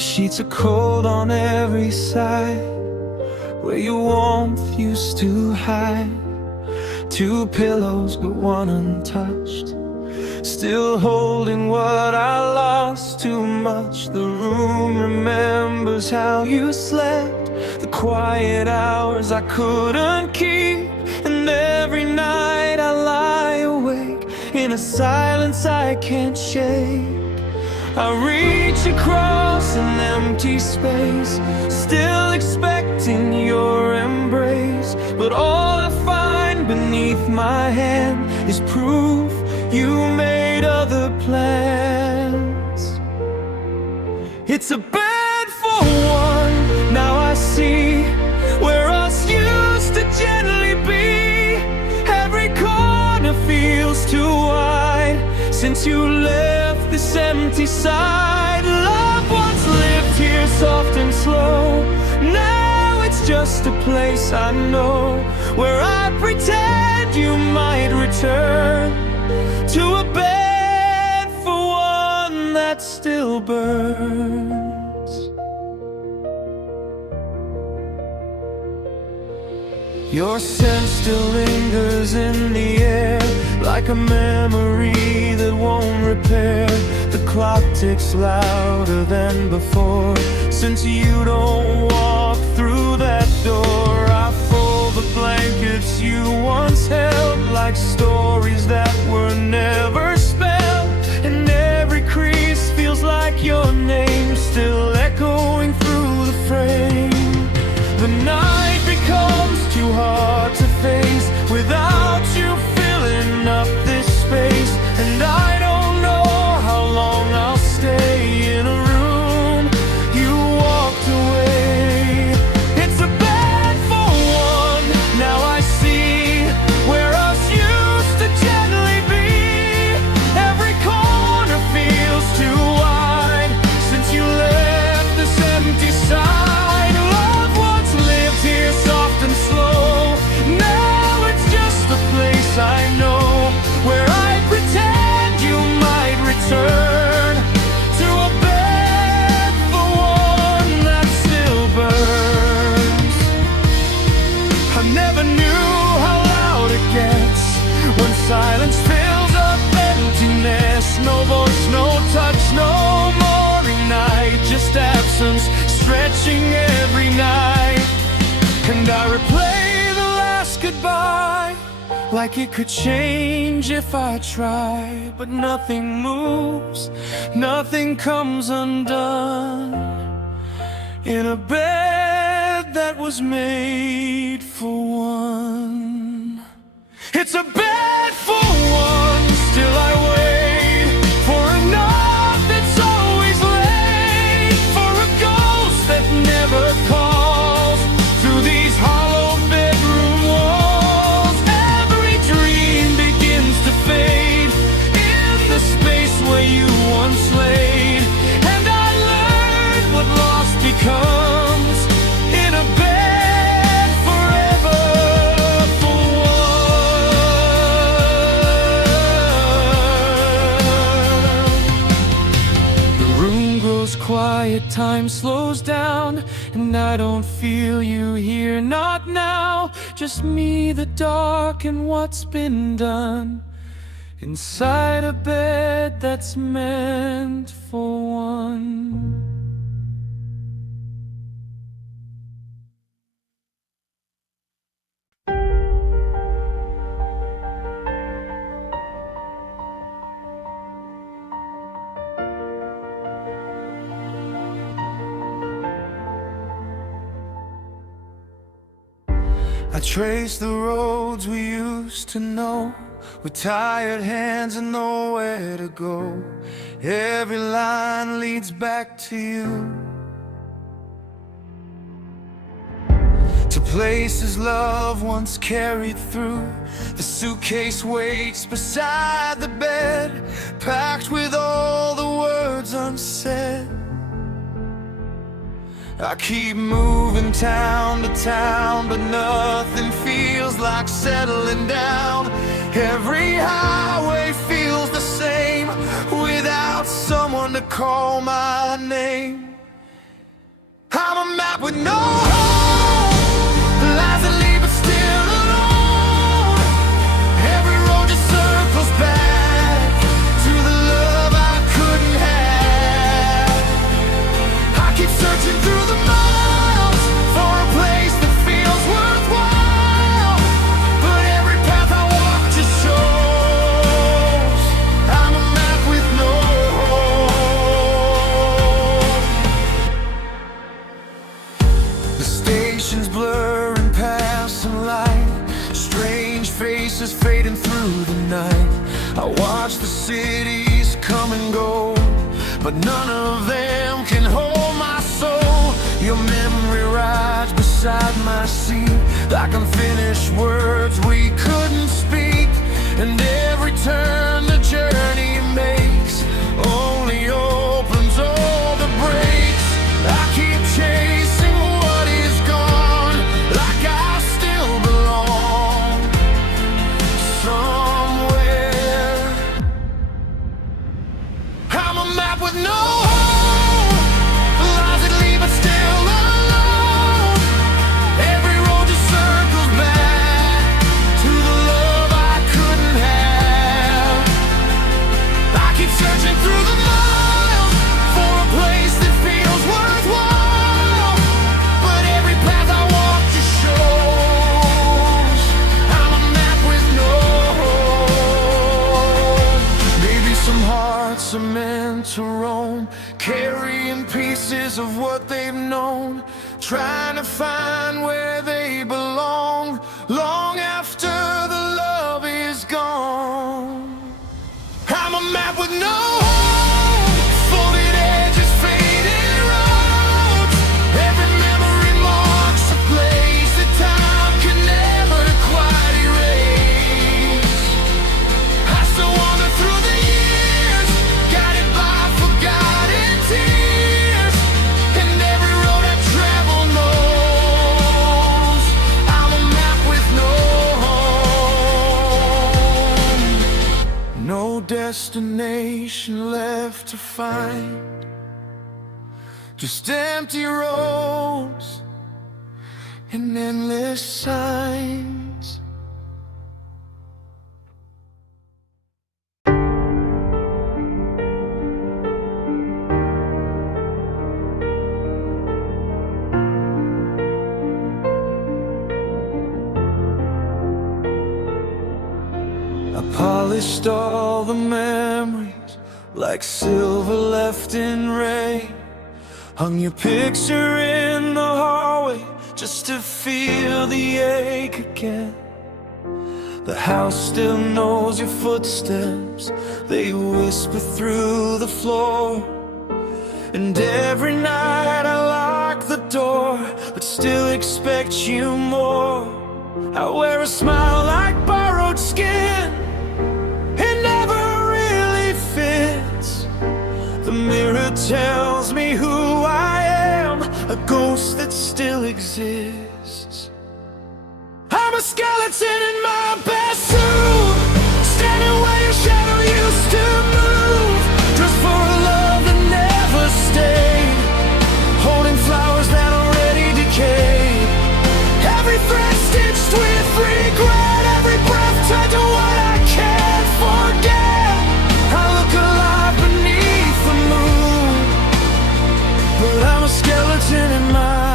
The sheets are cold on every side, where your warmth used to hide. Two pillows but one untouched, still holding what I lost. Too much. The room remembers how you slept, the quiet hours I couldn't keep. And every night I lie awake in a silence I can't shake. I reach across an empty space, still expecting your embrace. But all I find beneath my hand is proof you made other plans. It's a bed for one, now I see where us used to gently be. Every corner feels too wide since you left this empty side. Love once lived here soft and slow, now it's just a place I know, where I pretend you might return, to a bed for one that still burns. Your scent still lingers in the air, like a memory that won't repair. The clock ticks louder than before, since you don't walk through that door. I fold the blankets you once held, like stories that were never spelled. And every crease feels like your name, still echoing through the frame. The night becomes too hard to face without you filling up this space. And I don't know how long I'll stay in a room you walked away. It's a bed for one, now I see where us used to gently be. Every corner feels too wide since you left this empty side. Love once lived here soft and slow, now it's just a place I know, where I pretend you might return, to a bed for one that still burns. I never knew how loud it gets when silence fills up emptiness. No voice, no touch, no more ignite, just absence stretching every night. And I replay the last goodbye, like it could change if I try. But nothing moves, nothing comes undone, in a bed that was made for one. It's a bed for one, still I wait for a knock that's always late, for a ghost that never calls through these hollow bedroom walls. Every dream begins to fade in the space where you once laid. And I learned what lost becomes in a bed forever for one. The room grows quiet, time slows down, and I don't feel you here, not now. Just me, the dark, and what's been done inside a bed that's meant for one. I trace the roads we used to know, with tired hands and nowhere to go. Every line leads back to you, to places love once carried through. The suitcase waits beside the bed, packed with all the words unsaid. I keep moving town to town, but nothing feels like settling down. Every highway feels the same without someone to call my name. map with no home, lies that lead but still alone. Every road just circles back to the love I couldn't have. I keep searching through the miles for a place that feels worthwhile, but every path I walk just shows I'm a map with no home. The stations blur and passing light, strange faces fading through the night. I watch the cities come and go, but none of them can hold my soul. Your memory rides beside my seat like unfinished words we couldn't speak. And every turn the journey makes only opens all the breaks. I keep chasing what is gone, like I still belong somewhere. I'm a map with no home, lies that lead but still alone. Every road just circles back to the love I couldn't have. I keep searching through the miles for a place that feels worthwhile, but every path I walk just shows I'm a map with no home. Maybe some hearts are meant to roam, carrying pieces of what they've known, trying to find where they belong, long after the love is gone. I'm a map with no home, folded edges, faded roads. Every memory marks a place that time can never quite erase. I still wander through the years, guided by forgotten tears. And every road I travel knows I'm a map with no home. No destination left to find, just empty roads and endless signs. I polished all the memories like silver left in rain. Hung your picture in the hallway just to feel the ache again. The house still knows your footsteps, they whisper through the floor. And every night I lock the door, but still expect you more. I wear a smile like borrowed skin, it never really fits. The mirror tells me who I am, a ghost that still exists. I'm a skeleton in my best suit, standing where your shadow used to move, just for a love that never stayed, holding flowers that already decayed. Every thread stitched with regret, every breath tied to what I can't forget. I look alive beneath the moon, but I'm a skeleton in my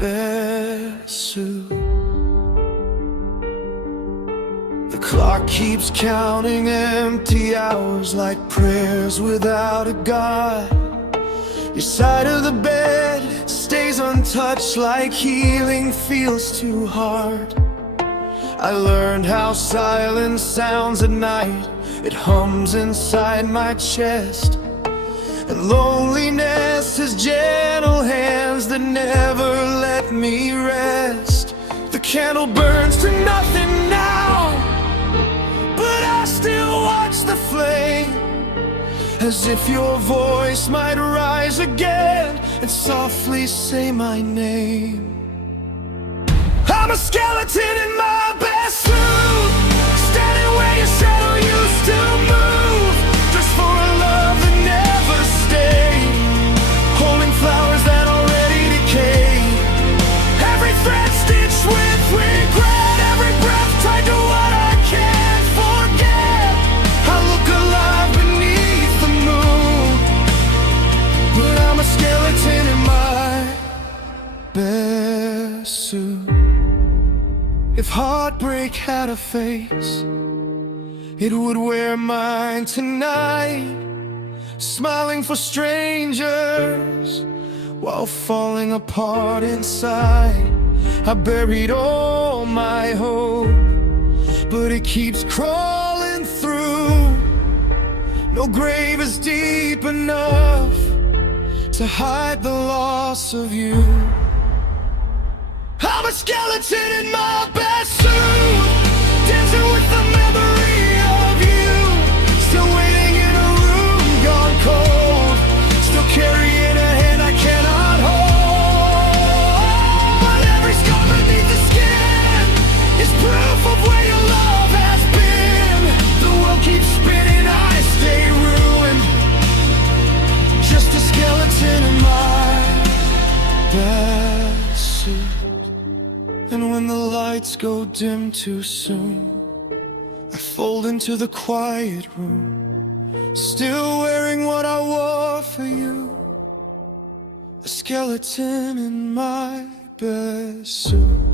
best suit. The clock keeps counting empty hours like prayers without a God. Your side of the bed stays untouched like healing feels too hard. I learned how silence sounds at night, it hums inside my chest. And loneliness has gentle hands that never let me rest. The candle burns to nothing now, but I still watch the flame, as if your voice might rise again and softly say my name. I'm a skeleton in my best suit, standing where your shadow used to move, just for a love that never stayed, holding flowers that already decayed. best suit. If heartbreak had a face, it would wear mine tonight, smiling for strangers while falling apart inside. I buried all my hope, but it keeps crawling through. No grave is deep enough to hide the loss of you. I'm a skeleton in my best suit, dancing with the memory of you. Still waiting in a room gone cold, still carrying a hand I cannot hold. But every scar beneath the skin is proof of where your love has been. The world keeps spinning, I stay ruined, just a skeleton in my best suit. And when the lights go dim too soon, I fold into the quiet room, still wearing what I wore for you, a skeleton in my best suit.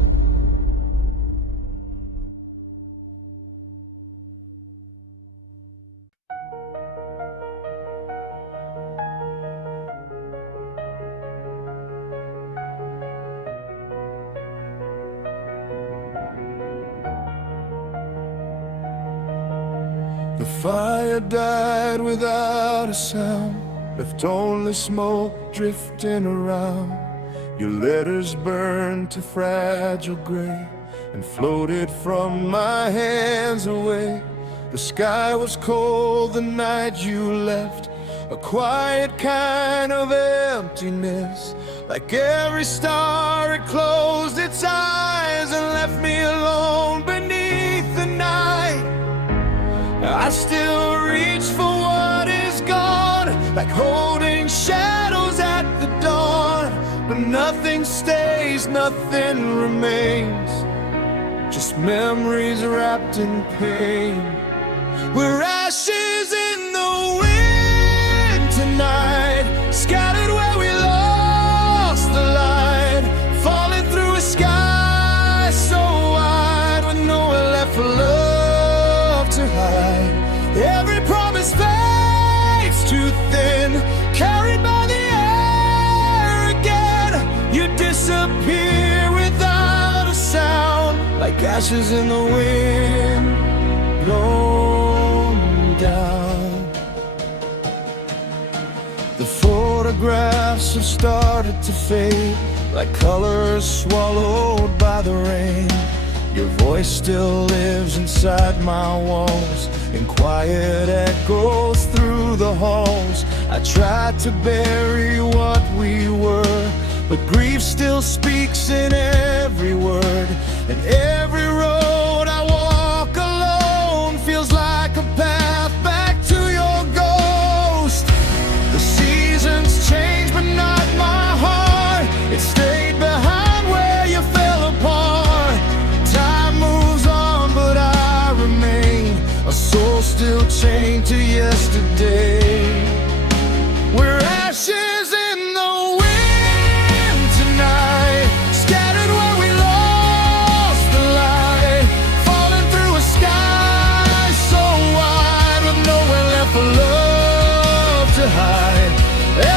The fire died without a sound, left only smoke drifting around. Your letters burned to fragile gray and floated from my hands away. The sky was cold the night you left, a quiet kind of emptiness. Like every star, it closed its eyes and left me alone beneath the night. I still reach for what is gone, like holding shadows at the dawn. But nothing stays, nothing remains, just memories wrapped in pain. We're ashes in the wind tonight, scattered where we lost the light, falling through a sky so wide with nowhere left for love to hide. Every promise fades too thin, carried by the air again. You disappear without a sound, like ashes in the wind, blown down. The photographs have started to fade, like colors swallowed by the rain. Your voice still lives inside my walls, in quiet echoes through the halls. I tried to bury what we were, but grief still speaks in every word. And every road I walk alone feels like a path back to your ghost. The seasons change but not my heart, it stayed behind where you fell apart. Time moves on but I remain, a soul still chained to yesterday. We're ashes in the wind tonight, scattered where we lost the light, falling through a sky so wide with nowhere left for love to hide.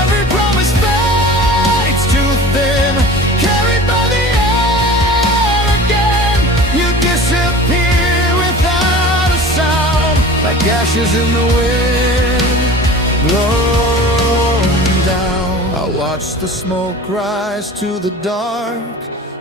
Every promise fades too thin, carried by the air again. You disappear without a sound, like ashes in the wind, blown down. I watch the smoke rise to the dark,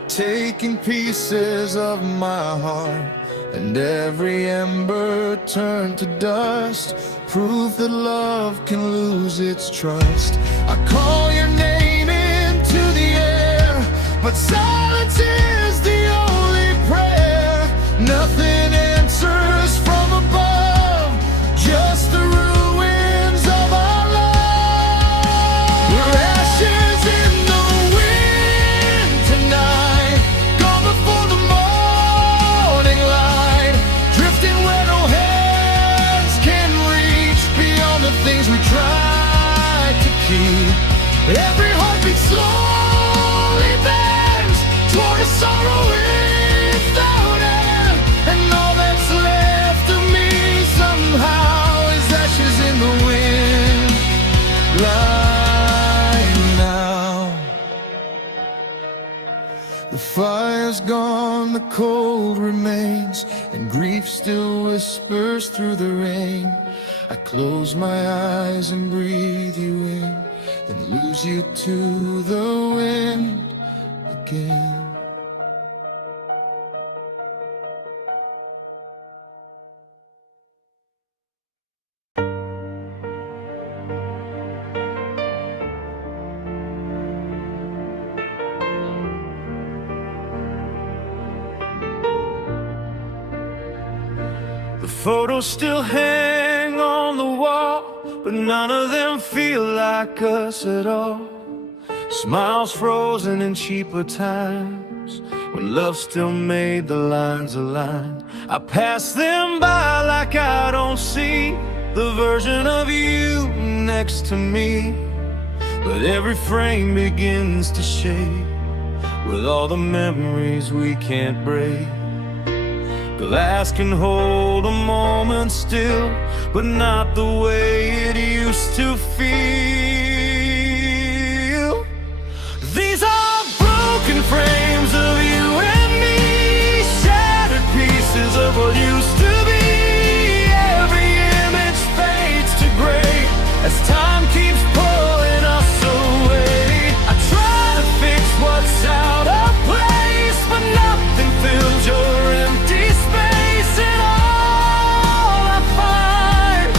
taking pieces of my heart, and every ember turned to dust, proof that love can lose its trust. I call your name into the air, but silence is the only prayer. Nothing answers from above, just the ruins of our love. We're ashes in the wind tonight, gone before the morning light, drifting where no hands can reach, beyond the things we tried to keep. Every heartbeat slowly bends, The fire's gone, the cold remains, and grief still whispers through the rain. I close my eyes and breathe you in, then lose you to the wind again. The photos still hang on the wall, but none of them feel like us at all. Smiles frozen in cheaper times, when love still made the lines align. I pass them by like I don't see the version of you next to me. But every frame begins to shade with all the memories we can't break. Glass can hold a moment still, but not the way it used to feel. These are broken frames of you and me, shattered pieces of what used to be. Every image fades to gray as time keeps pulling us away. I try to fix what's out of place, but nothing fills your empty space. And all I find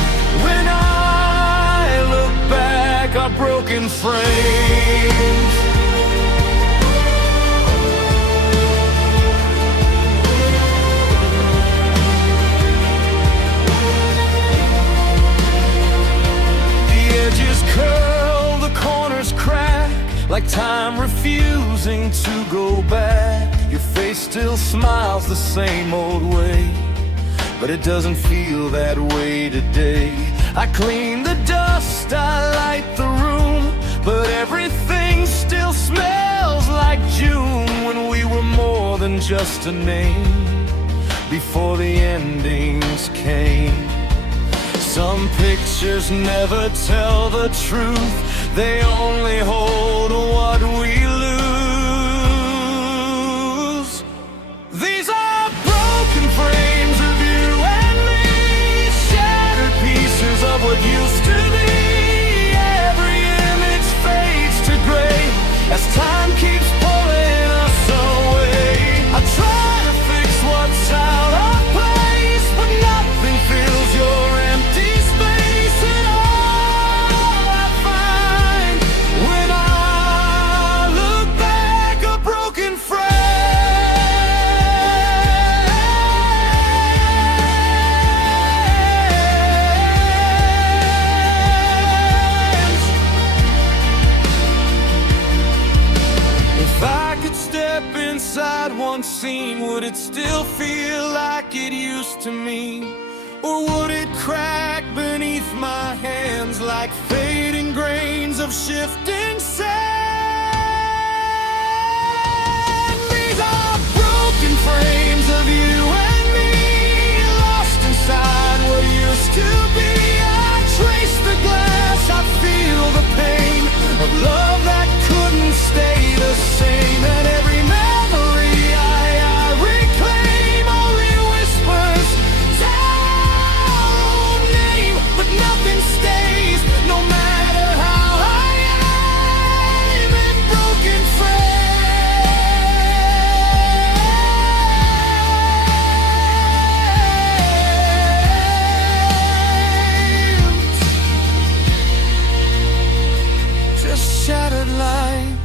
when I look back are broken frames. The edges curl, the corners crack, like time refusing to go back. Your face still smiles the same old way, but it doesn't feel that way today. I clean the dust, I light the room, but everything still smells like June, when we were more than just a name, before the endings came. Some pictures never tell the truth, they only hold what we lose. These are broken frames of you and me, shattered pieces of what used to be. Every image fades to gray as time keeps pulling us away. I try to fix what's out of place, but nothing fills your empty space. And all I find when I look back are broken frames. If I could step inside one scene, would it still feel like it used to me? Or would it crack beneath my hands like fading grains of shifting sand? These are broken frames of you and me, lost inside what used to be. I trace the glass, I feel the pain of love that couldn't stay the same. And every memory I reclaim only whispers our name, but nothing stays, no matter how I am in broken frames. Just shattered light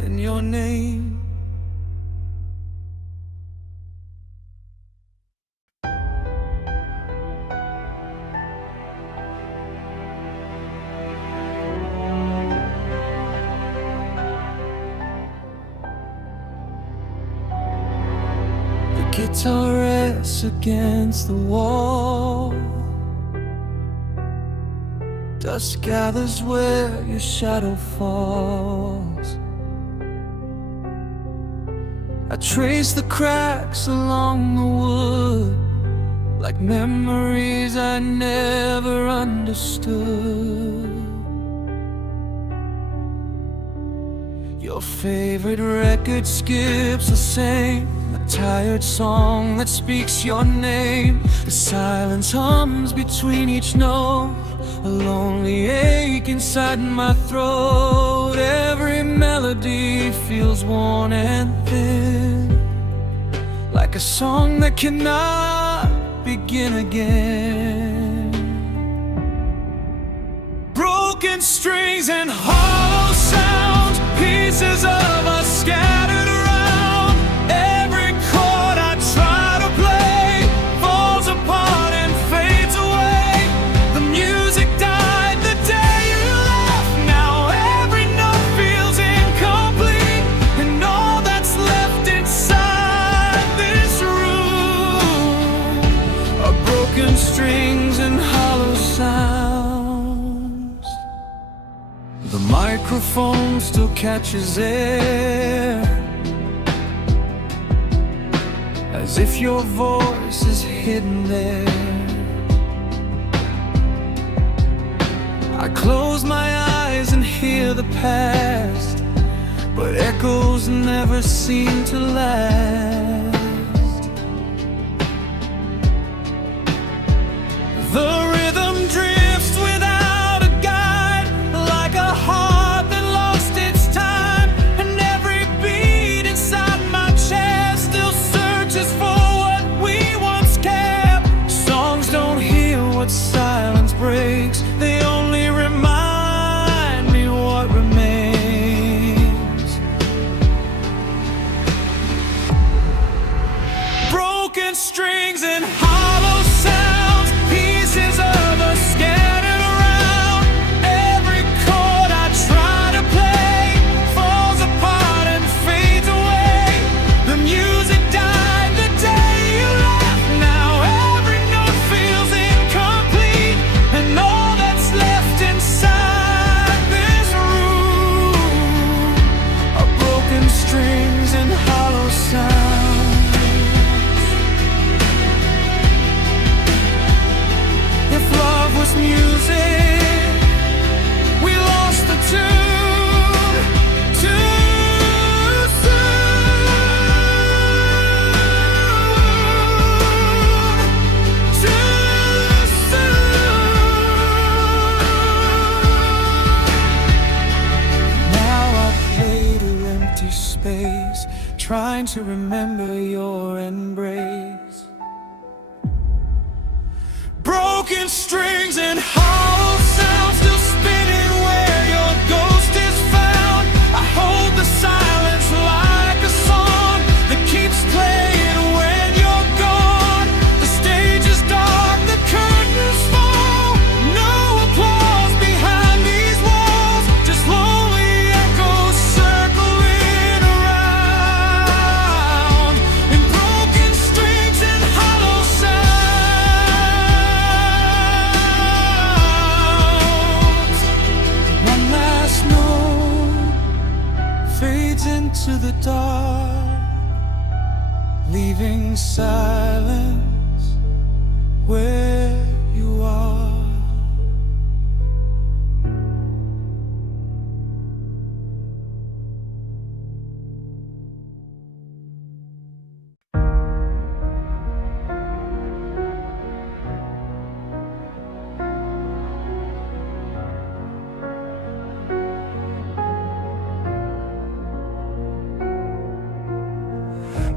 in your name. The guitar rests against the wall, dust gathers where your shadow falls. I trace the cracks along the wood, like memories I never understood. Your favorite record skips the same, a tired song that speaks your name. The silence hums between each note, a lonely ache inside my throat. Every melody feels worn and thin, like a song that cannot begin again. Broken strings and hollow sounds, pieces of us scattered around. Every chord I try to play falls apart and fades away. The music died the day you left. Now every note feels incomplete, and all that's left inside this room are broken strings and hollow sounds. The microphone still catches air, as if your voice is hidden there. I close my eyes and hear the past, but echoes never seem to last. The rhythm drifts without a guide, like a heart that lost its time. And every beat inside my chest still searches for what we once kept. Songs don't heal what silence breaks, they only remind me what remains. Broken strings and hollow sounds, pieces of us scattered around. Every chord I try to play falls apart and fades away. The music died the day you left. Now every note feels incomplete, and all that's left inside this room are broken strings and hollow sounds. If love was music, we lost the tune too soon, too soon. Now I play to empty space, trying to remember your embrace. Broken strings and hollow sounds still spinning where your ghost is found. I hold the silence like a song that keeps playing when you're gone. The stage is dark, the curtains fall. No applause behind these walls, just lonely echoes circling around. And broken strings and hollow sounds. One last note fades into the dark, leaving silence where you are.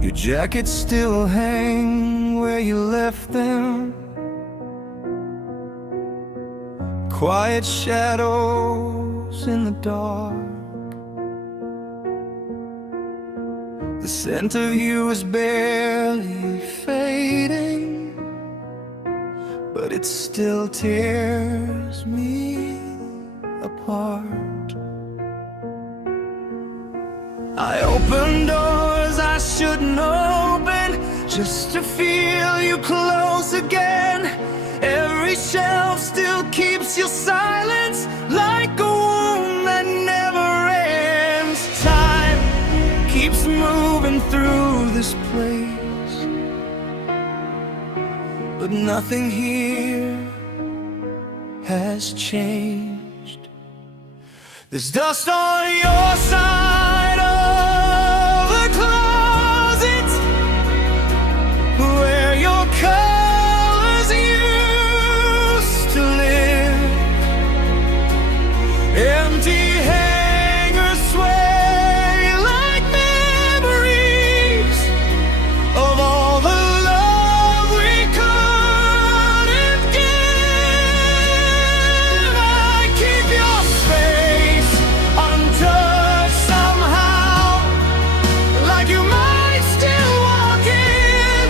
Your jackets still hang where you left them, quiet shadows in the dark. The scent of you is barely fading, but it still tears me apart. I open doors I shouldn't open, just to feel you close again. Every shelf still keeps your silence, like a wound that never ends. Time keeps moving through this place, but nothing here has changed. There's dust on your side, hangers sway like memories of all the love we couldn't give. I keep your space untouched somehow, like you might still walk in,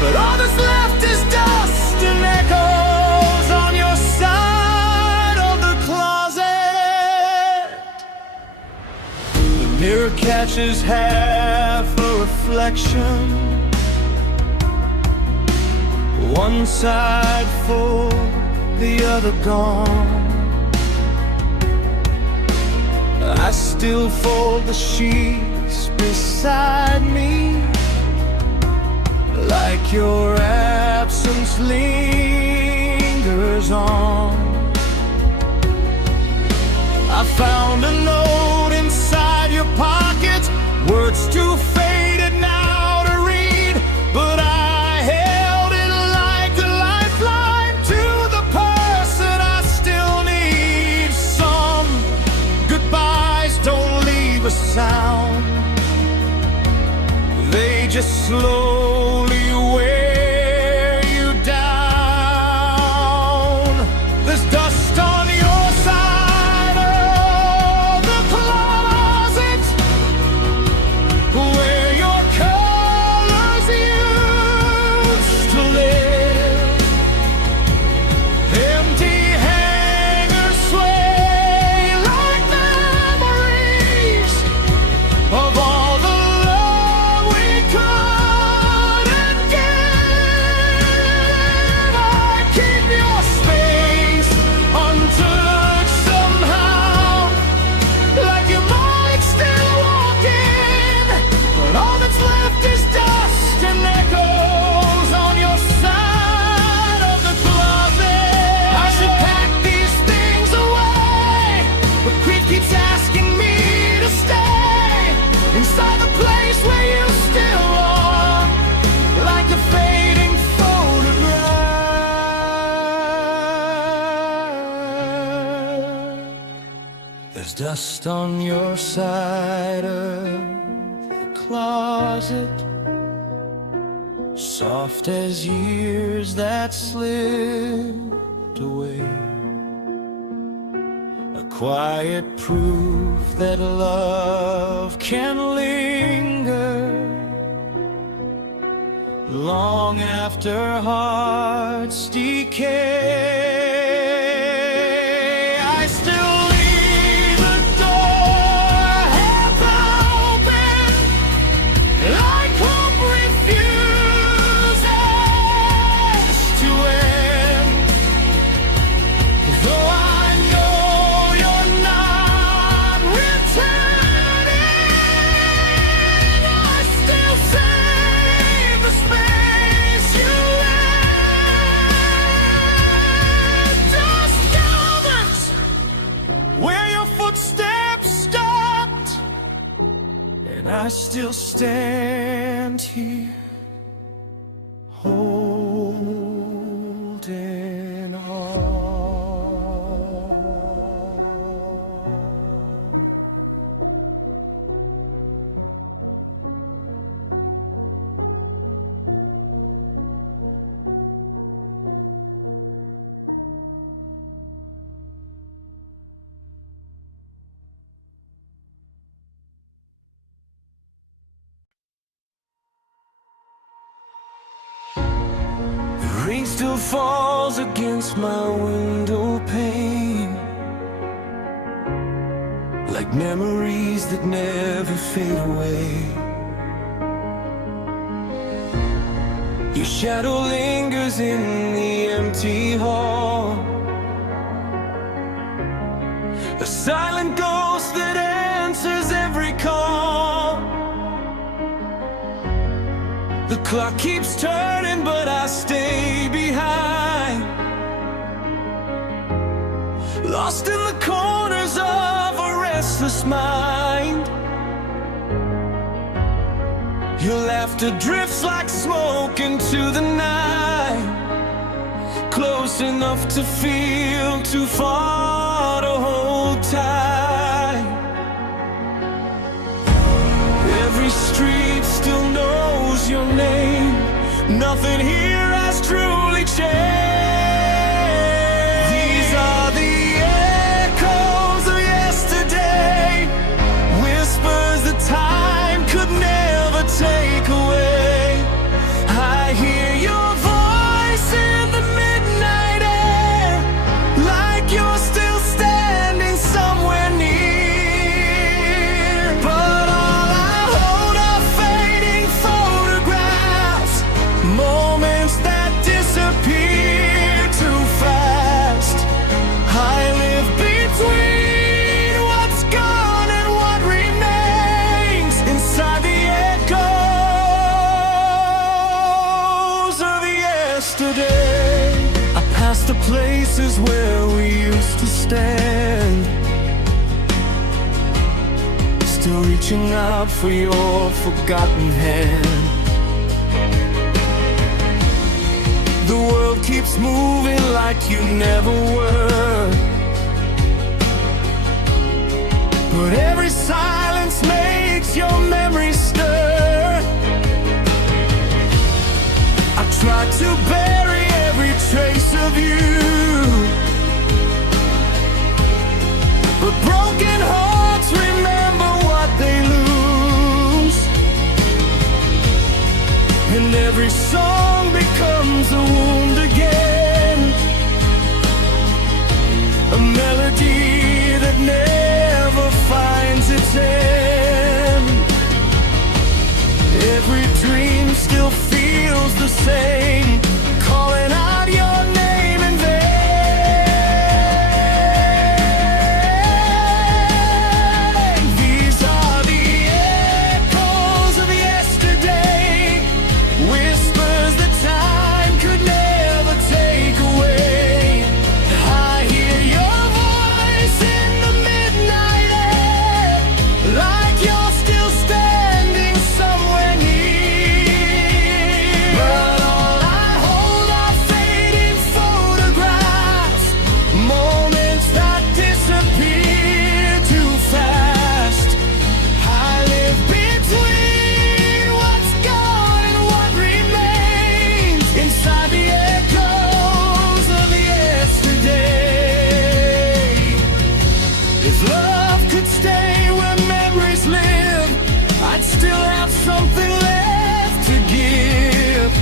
but all that's left is dust and echoes on your side of the closet. The mirror catches half a reflection, one side full, the other gone. I still fold the sheets beside me, like your absence lingers on. I found a note inside your pocket, words too faded now to read, but I held it like a lifeline to the person I still need. Some goodbyes don't leave a sound, they just slowly wear you down. There's dust on your side of the closet, where your colors used to live. Empty hangers sway like memories of all the love we couldn't give. I keep your space untouched somehow, like you might still walk in, but all that's left is dust and echoes on your side of the closet. I should pack these things away, but grief keeps asking me to stay inside the place where you still are, like a fading photograph. There's dust on your side of the closet, soft as years that slipped away. A quiet proof that love can linger long after hearts decay. I still leave the door half open, like hope refuses to end. Though I know you're not returning, I still save the space you left. Dust covers where your footsteps stopped, and I still stand here holding on. The rain still falls against my window pane, like memories that never fade away. Your shadow lingers in the empty hall, a silent ghost that answers every call. The clock keeps turning, but I stay behind, lost in the corners of a restless mind. Your laughter drifts like smoke into the night, close enough to feel, too far to hold tight. nothing here has truly changed. These are the echoes of yesterday, whispers that time could never take away. I hear your voice in the midnight air, like you're still standing somewhere near. But all I hold are fading photographs, moments that disappear too fast. I live between what's gone and what remains inside the echoes of yesterday. I pass the places where we used to stand, still reaching out for your forgotten hand. The world keeps moving like you never were, but every silence makes your memory stir. I try to bury every trace of you, but broken hearts remember what they lose, and every song becomes a wound again, a melody that never finds its end. Every dream still feels the same, calling out your name in vain. These are the echoes of yesterday, whispers that time could never take away. I hear your voice in the midnight air, like you're still standing somewhere near. But all I hold are fading photographs, moments that disappear too fast. I live between what's gone and what remains inside the echoes of yesterday. If love could stay where memories live, I'd still have something left to give.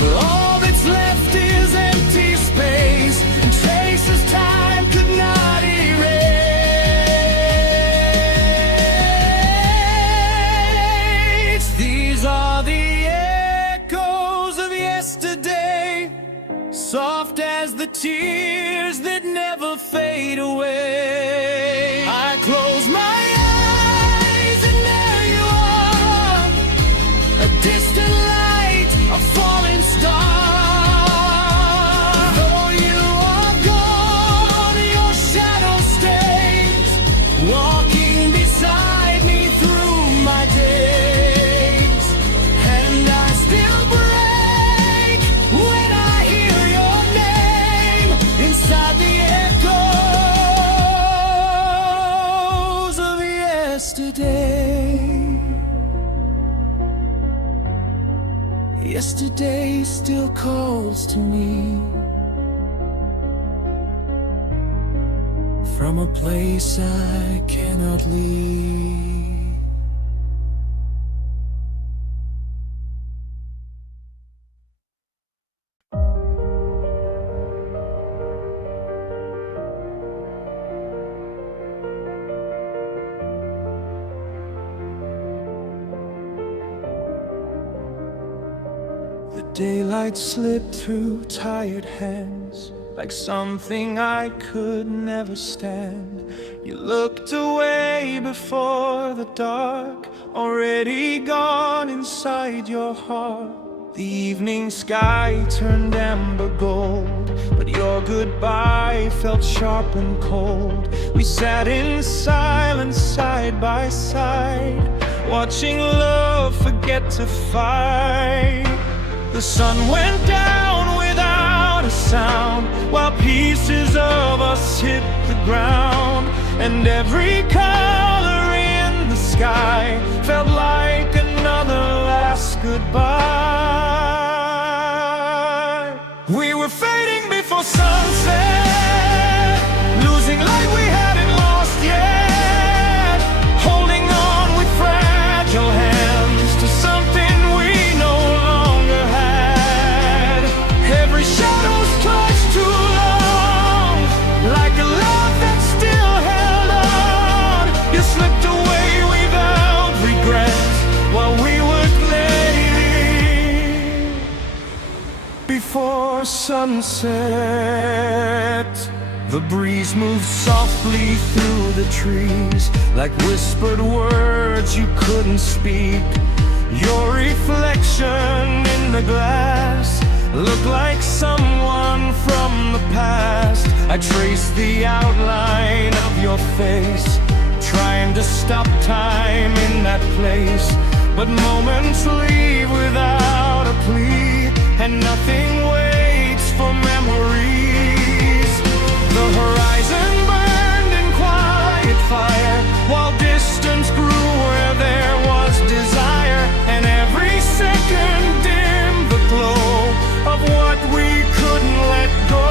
But all that's left is empty space and traces time could not erase. These are the echoes of yesterday, soft as the tears that never fade away. I close my eyes and there you are, a distant light, a falling star. Though you are gone, your shadow stays, walking beside me through my days. And I still break when I hear your name inside the echoes of yesterday. Yesterday still calls to me from a place I cannot leave. The daylight slipped through tired hands, like something I could never stand. You looked away before the dark, already gone inside your heart. The evening sky turned amber gold, but your goodbye felt sharp and cold. We sat in silence side by side, watching love forget to fight. The sun went down without a sound, while pieces of us hit the ground. And every color in the sky felt like another last goodbye. We were fading before sunset, losing light we hadn't lost yet, holding on with fragile hands to something we no longer had. Every shadow's touch too long, like a love that still held on. You slipped away without regret while we were playing before sunset. The breeze moved softly through the trees, like whispered words you couldn't speak. Your reflection in the glass looked like someone from the past. I traced the outline of your face, trying to stop time in that place. But moments leave without a plea, and nothing waits for memories. The horizon burned in quiet fire, while distance grew where there was desire, and every second dimmed the glow of what we couldn't let go.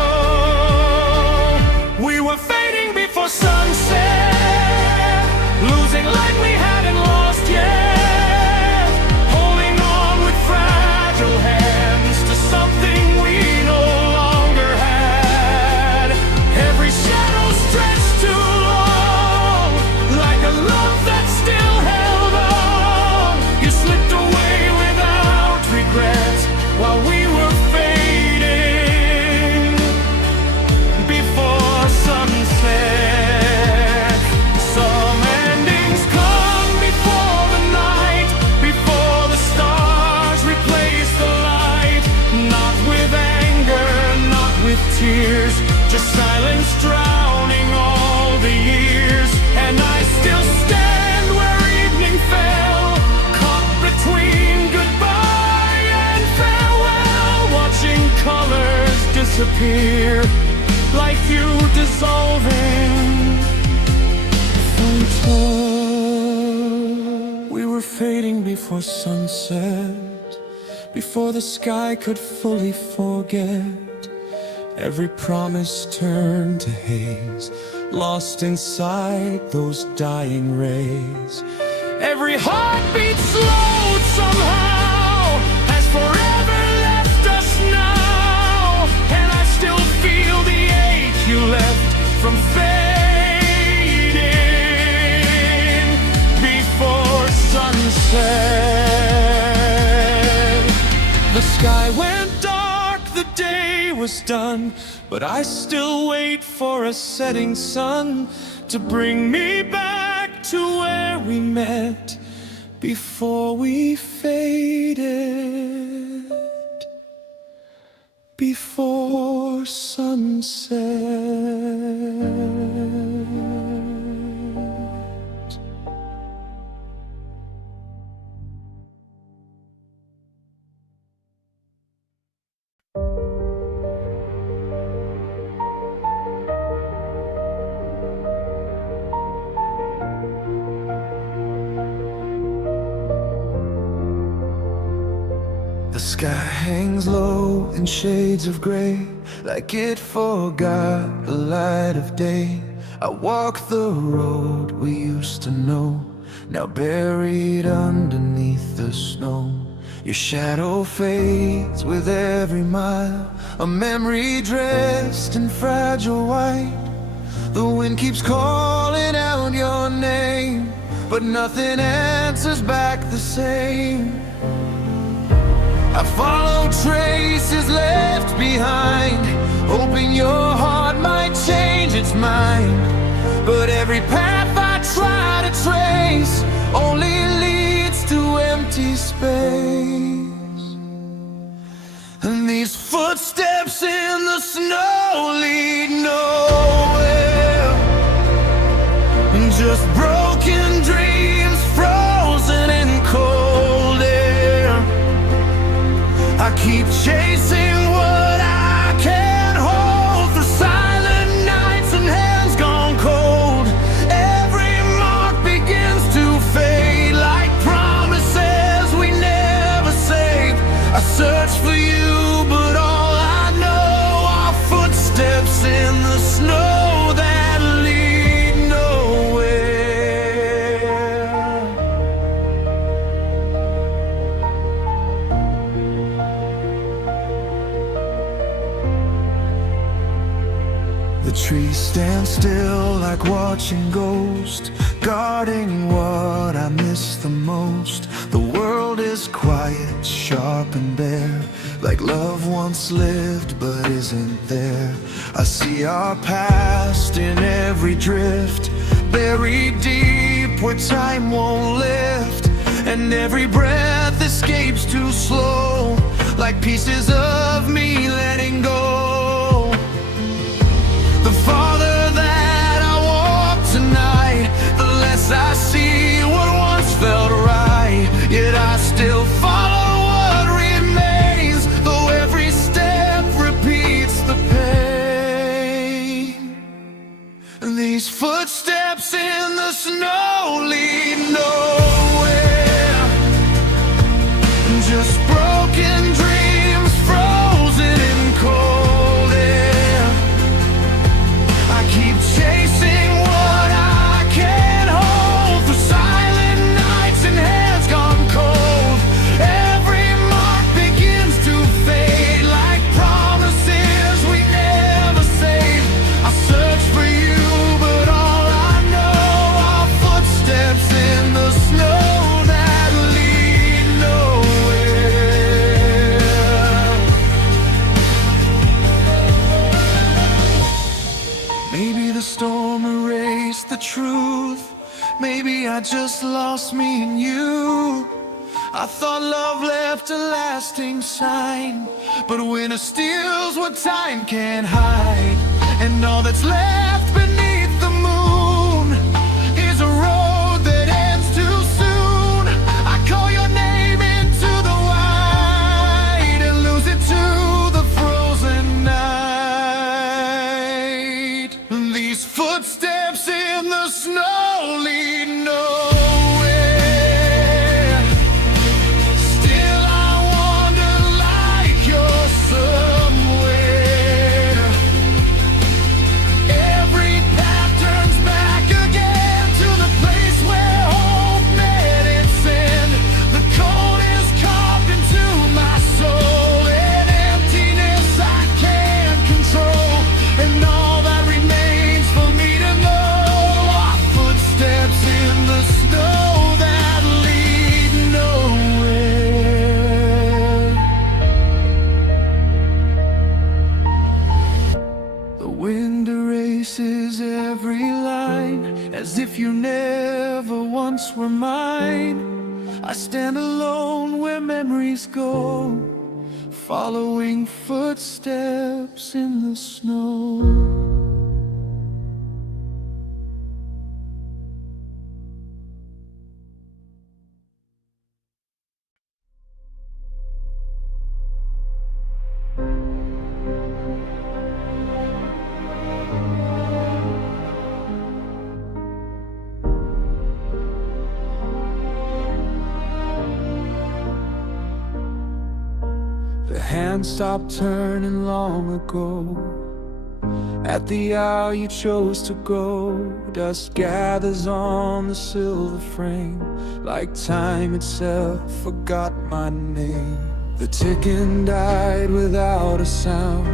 We were fading before sunset, losing light we hadn't lost yet, holding on with fragile hands to something we no longer had. Every shadow stretched too long, like a love that still held on. You slipped away without regret while we were fading before sunset. Some endings come before the night, before the stars replace the light. Not with anger, not with tears, just silence drowning all the years. And I still stand where evening fell, caught between goodbye and farewell, watching colors disappear, like you dissolving photo. We were fading before sunset, before the sky could fully forget. Every promise turned to haze, lost inside those dying rays. Every heartbeat slowed somehow, as forever left us now. And I still feel the ache you left from fading before sunset. The sky went dark, the day was done, but I still wait for a setting sun to bring me back to where we met before we faded, before sunset. The sky hangs low in shades of gray, like it forgot the light of day. I walk the road we used to know, now buried underneath the snow. Your shadow fades with every mile, a memory dressed in fragile white. The wind keeps calling out your name, but nothing answers back the same. I follow traces left behind, hoping your heart might change its mind. But every path I try to trace only leads to empty space. And these footsteps in the snow lead nowhere, just broken dreams frozen in cold air. I keep chasing what I can't hold, through silent nights and hands gone cold. Every mark begins to fade, like promises we never trees stand still like watching ghosts, guarding what I miss the most. The world is quiet, sharp and bare, like love once lived but isn't there. I see our past in every drift, buried deep where time won't lift, and every breath escapes too slow, like pieces of me letting go. The farther that I walk tonight, the less I see what once felt right. Yet I still follow what remains, though every step repeats the pain. And these footsteps in the snow lead nowhere, just broken dreams frozen in cold air. I keep chasing what I can't hold, through silent nights and hands gone cold. Every mark begins to fade, like promises we never saved. I search for you, but all I know are footsteps in the snow that lead nowhere. Maybe the storm erased the truth, maybe I just lost me in you. I thought love left a lasting sign, but winter steals what time can't hide. And all that's left beneath the moon is a road that ends too soon. I call your name into the white and lose it to the frozen night. These footsteps in the snow lead nowhere. Still I wander like you're somewhere. Every path turns back again to the place where hope met its end. The cold is carved into my soul, an emptiness I can't control. And all that remains for me to know are footsteps in the snow that lead nowhere. The wind erases every line, as if you never once were mine. I stand alone where memories go, following footsteps in the snow. The hand stopped turning long ago, at the hour you chose to go. Dust gathers on the silver frame, like time itself forgot my name. The ticking died without a sound,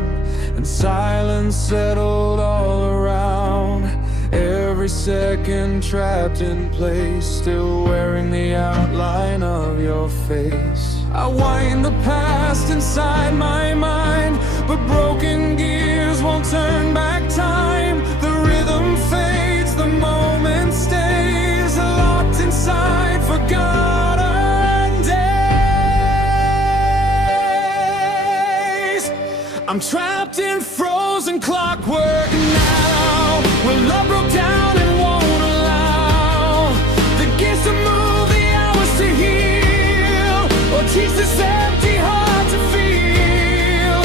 and silence settled all around. Every second trapped in place, still wearing the outline of your face. I wind the past inside my mind, but broken gears won't turn back time. The rhythm fades, the moment stays, locked inside forgotten days. I'm trapped in frozen clockwork now, where love broke down and won't allow the gears to move, the hours to heal, or teach this empty heart to feel.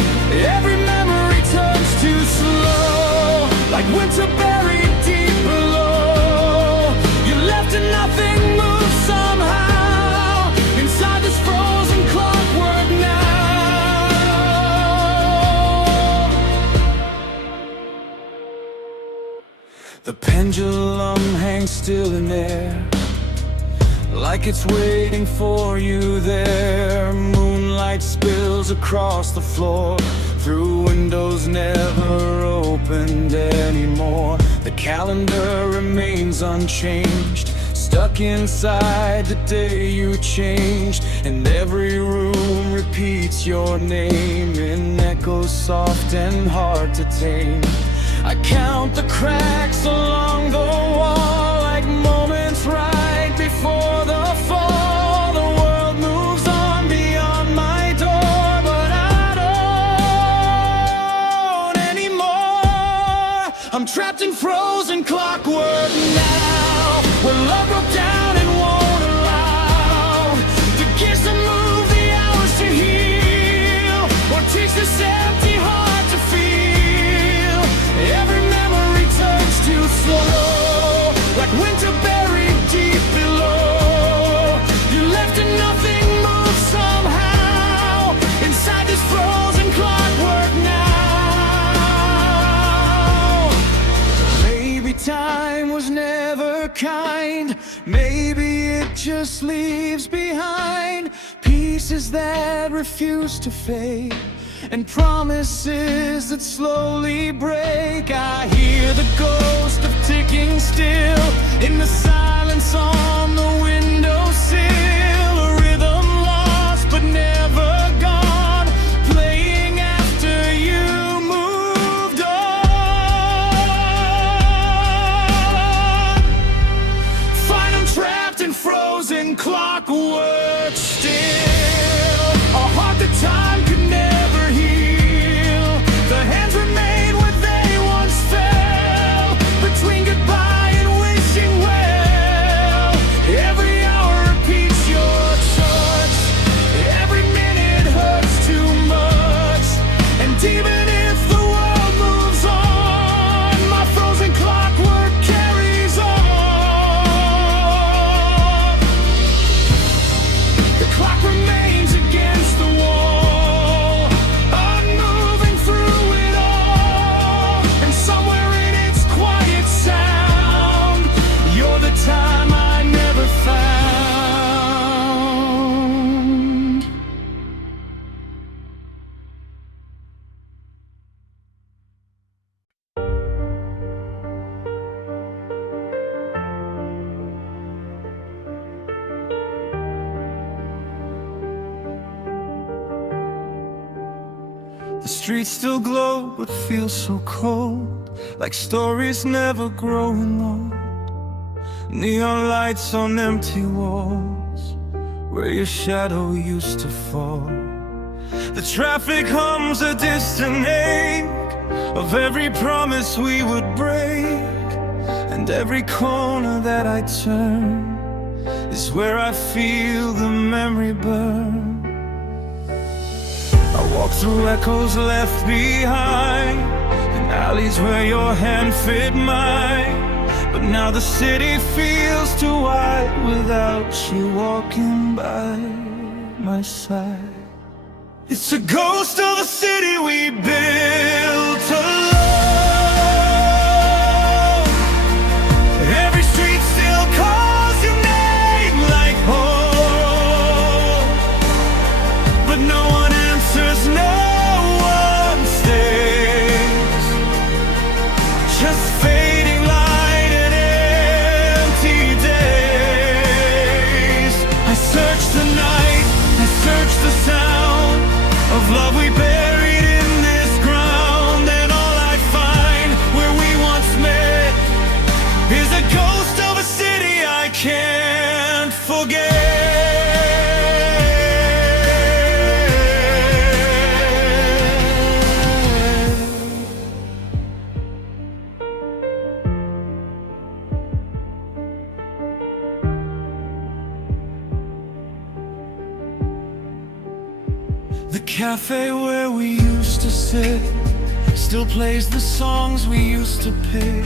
Every memory turns too slow, like winter buried deep below. You left and nothing moves somehow, inside this frozen clockwork now. The pendulum hangs still in air, like it's waiting for you there. Moonlight spills across the floor, through windows never opened anymore. The calendar remains unchanged, stuck inside the day you changed. And every room repeats your name in echoes soft and hard to tame. I count the cracks along the wall like moments right before the fall. The world moves on beyond my door, but I don't anymore. I'm trapped in frozen clockwork now, where love broke down and won't allow the gears to move, the hours to heal, or teach this empty heart to feel. Every memory turns too slow, like winter buried deep below. You left and nothing moves somehow inside this frozen clockwork now. Maybe time was never kind. Maybe it just leaves behind pieces that refuse to fade, and promises that slowly break. I hear the ghost of ticking still in the silence on the windowsill. A rhythm lost but never gone, playing after you moved on. Find 'em trapped in frozen clockwork still. A heart that time could never heal. The hands remain where they once fell, between goodbye and wishing well. Every hour repeats your touch, every minute hurts too much. And even if the world moves on, my frozen clockwork carries on. The clock remains against the wall, unmoving through it all. And somewhere in its quiet sound, you're the time I never found. The streets still glow but feel so cold, like stories never growing old. Neon lights on empty walls, where your shadow used to fall. The traffic hums a distant ache of every promise we would break. And every corner that I turn is where I feel the memory burn. I walk through echoes left behind, in alleys where your hand fit mine. But now the city feels too wide without you walking by my side. It's a ghost of a city we built alone. Every street still calls your name like home, but no one answers, no one stays. Just fading light and empty days. I search the night, I search the sound of love we buried in this ground. And all I find where we once met is a ghost of a city I can't forget. The cafe where we used to sit still plays the songs we used to pick,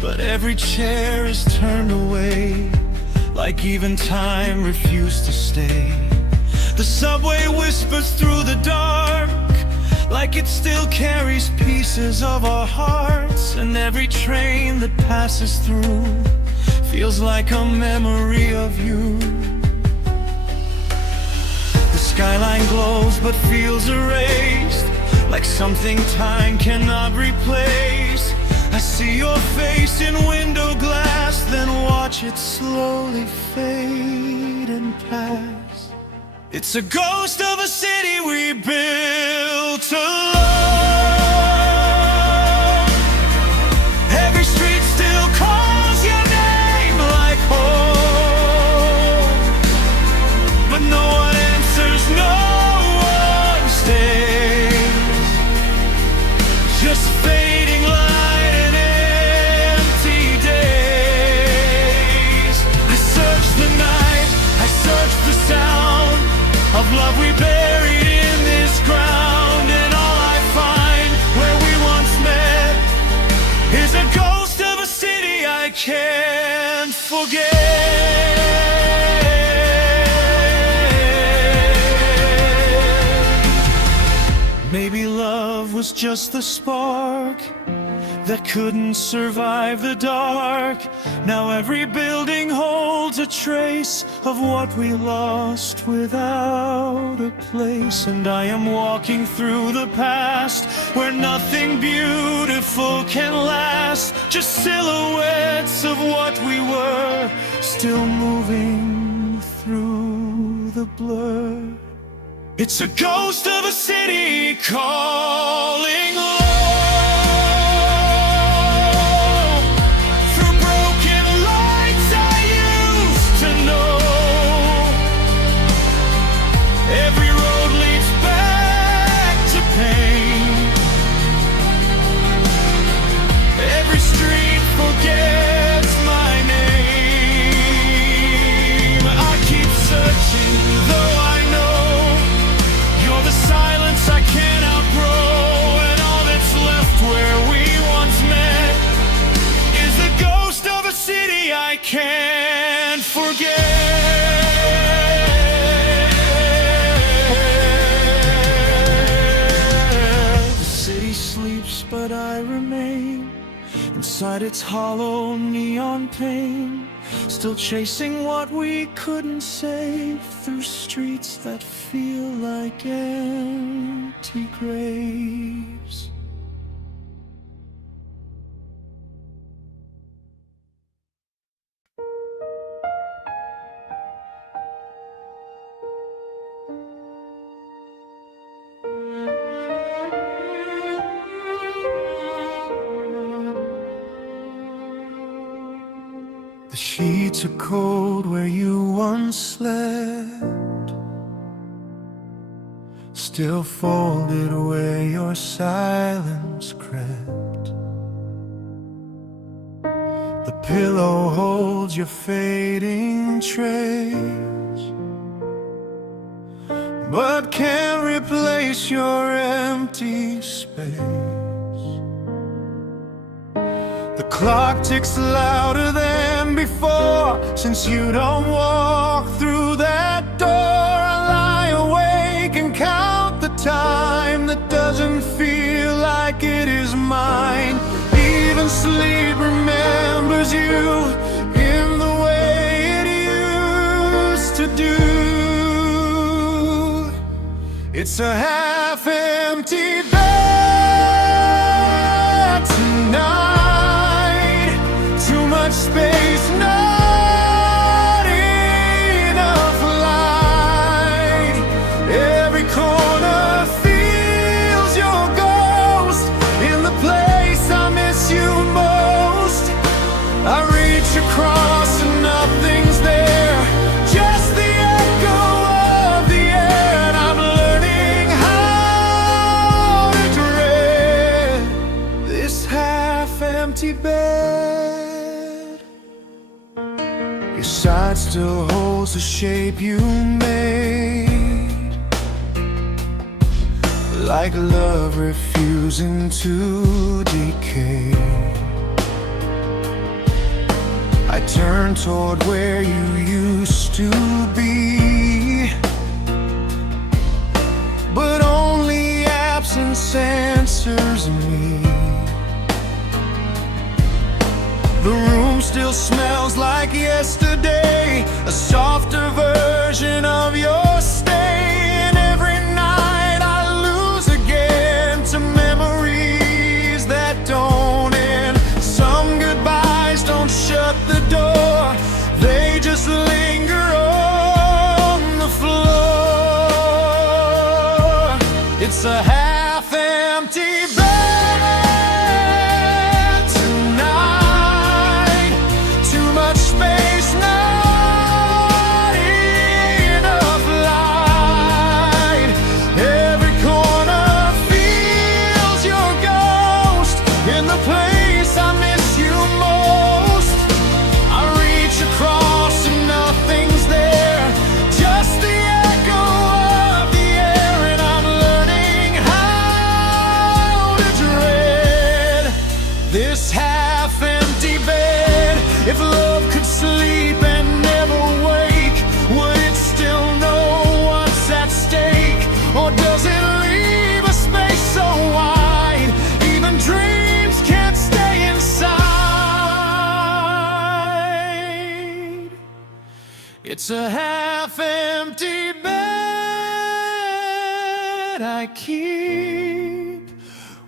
but every chair is turned away, like even time refused to stay. The subway whispers through the dark, like it still carries pieces of our hearts. And every train that passes through feels like a memory of you. The skyline glows but feels erased, like something time cannot replace. I see your face in window glass, then watch it slowly fade and pass. It's a ghost of a city we built alone. Every street still calls your name like home, but no one answers, no one stays. Just fading light and empty days. I search the night, I search the sound of love we buried in this ground, and all I find where we once met is a ghost of a city I can't forget. Maybe love was just the spark that couldn't survive the dark. Now every building holds a trace of what we lost without a place. And I am walking through the past where nothing beautiful can last, just silhouettes of what we were, still moving through the blur. It's a ghost of a city calling low. I can't forget. The city sleeps, but I remain inside its hollow neon pain, still chasing what we couldn't save through streets that feel like empty graves. The sheets are cold where you once slept, still folded where your silence crept. The pillow holds your fading trace, but can't replace your empty space. The clock ticks louder than before, since you don't walk through that door. I lie awake and count the time that doesn't feel like it is mine. Even sleep remembers you in the way it used to do. It's a half-empty bed tonight. Too much space, not enough light. Every corner feels your ghost. In the place I miss you most, I reach across and nothing's there, just the echo of the air. And I'm learning how to dread this half-empty bed. Your side still holds the shape you made, like love refusing to decay. I turn toward where you used to be, but only absence answers me. The room still smells like yesterday, a softer version of your stay. And every night I lose again, It's a half-empty bed I keep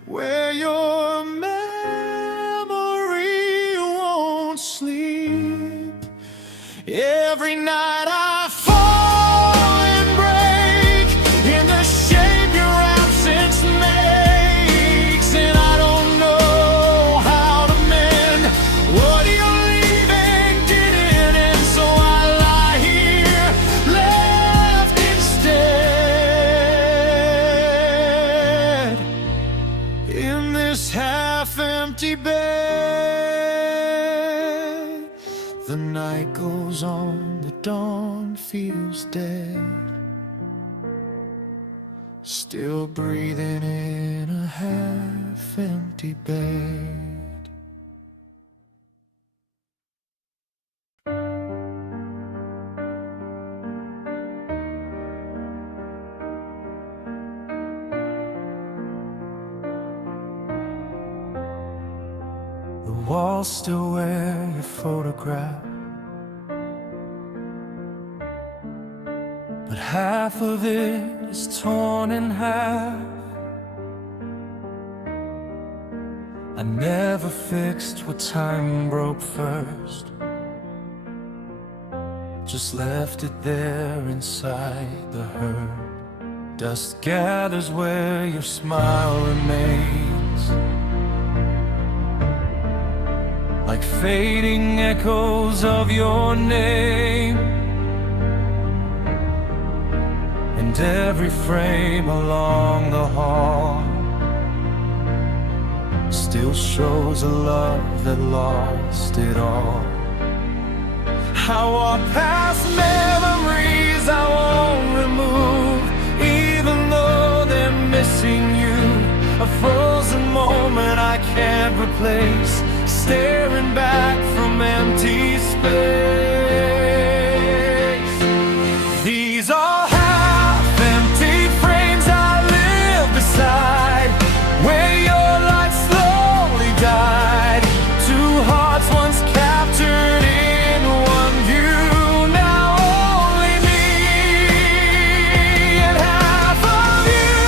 where your memory won't sleep. Every night I fall and break in the shape your absence makes, and I don't know how to mend what you're leaving didn't, and so I lie here left instead in this half-empty bed. The night goes on, the dawn feels dead, still breathing in a half-empty bed. The walls still wear your photograph, but half of it is torn in half. I never fixed what time broke first, just left it there inside the hurt. Dust gathers where your smile remains, like fading echoes of your name. And every frame along the hall still shows a love that lost it all. I walk past memories I won't remove, even though they're missing you. A frozen moment I can't replace, staring back from empty space. These are half-empty frames I live beside, where your light slowly died. Two hearts once captured in one view, now only me and half of you.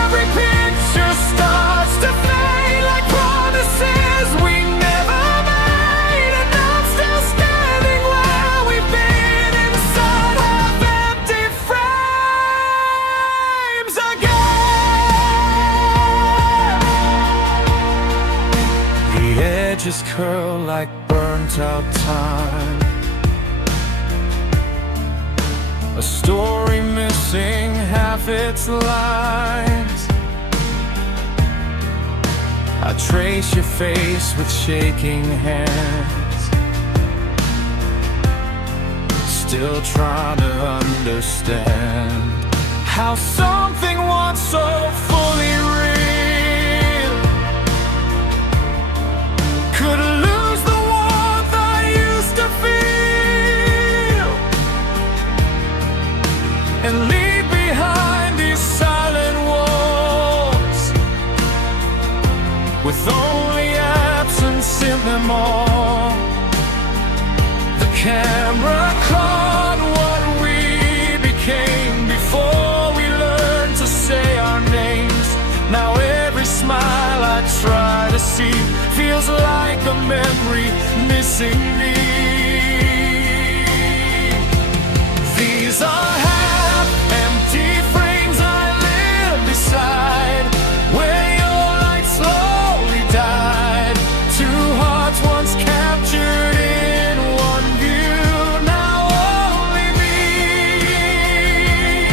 Every picture starts to fade like promises we never made, and I'm still standing where we've been, inside half-empty frames again. The edges curl like burnt out time, a story missing half its lines. I trace your face with shaking hands, still trying to understand how something once so fully real could lose the warmth I used to feel, and leave behind these silent walls with only absence in them all. The camera caught what we became before we learned to say our names. Now every smile I try to see feels like a memory missing me. These are half-empty frames I live beside, where your light slowly died. Two hearts once captured in one view, now only me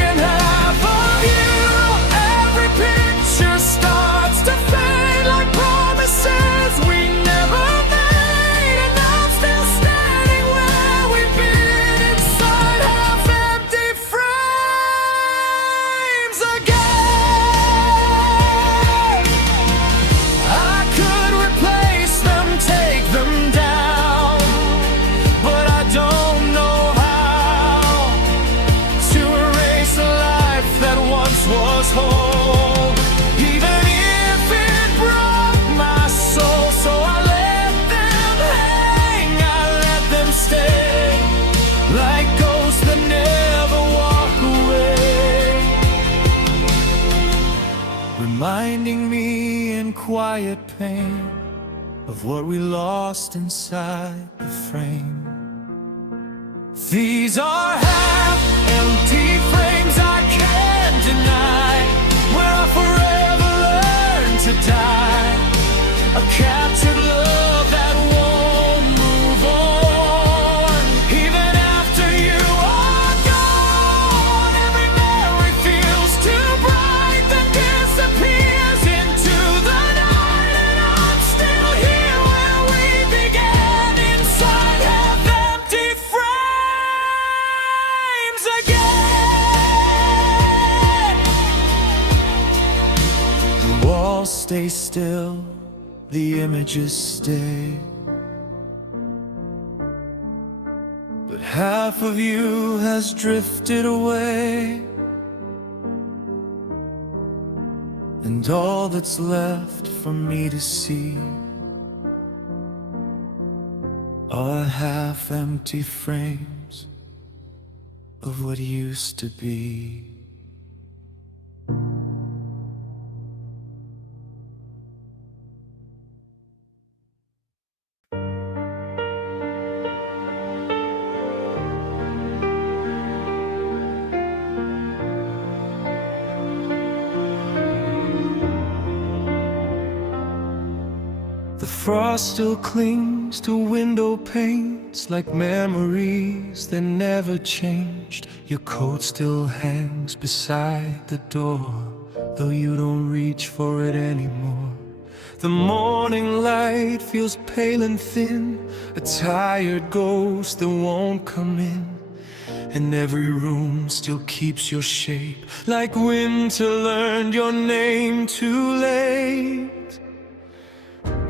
and half of you. Every picture starts to fade like promises we never made, and I'm still reminding me in quiet pain of what we lost inside the frame. These are half-empty frames I can't deny, where I forever learn to die. A captured love that won't move on, even after you are gone. Every memory feels too bright, that disappears into the night, and I'm still here where we began, inside half-empty frames again. The walls stay still, the images stay, but half of you has drifted away, and all that's left for me to see are half-empty frames of what used to be. The frost still clings to window panes like memories that never changed. Your coat still hangs beside the door, though you don't reach for it anymore. The morning light feels pale and thin, a tired ghost that won't come in. And every room still keeps your shape, like winter learned your name too late.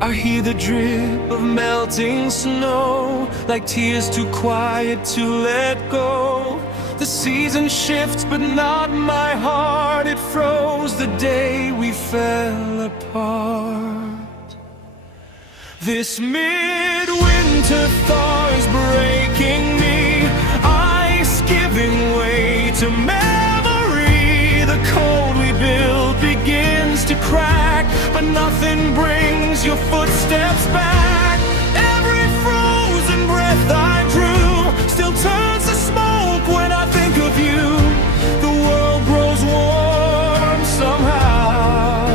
I hear the drip of melting snow, like tears too quiet to let go. The season shifts, but not my heart. It froze the day we fell apart. This midwinter thaw is breaking me, ice giving way to memory. The cold we built begins to crack, but nothing brings your footsteps back. Every frozen breath I drew still turns to smoke when I think of you. The world grows warm somehow,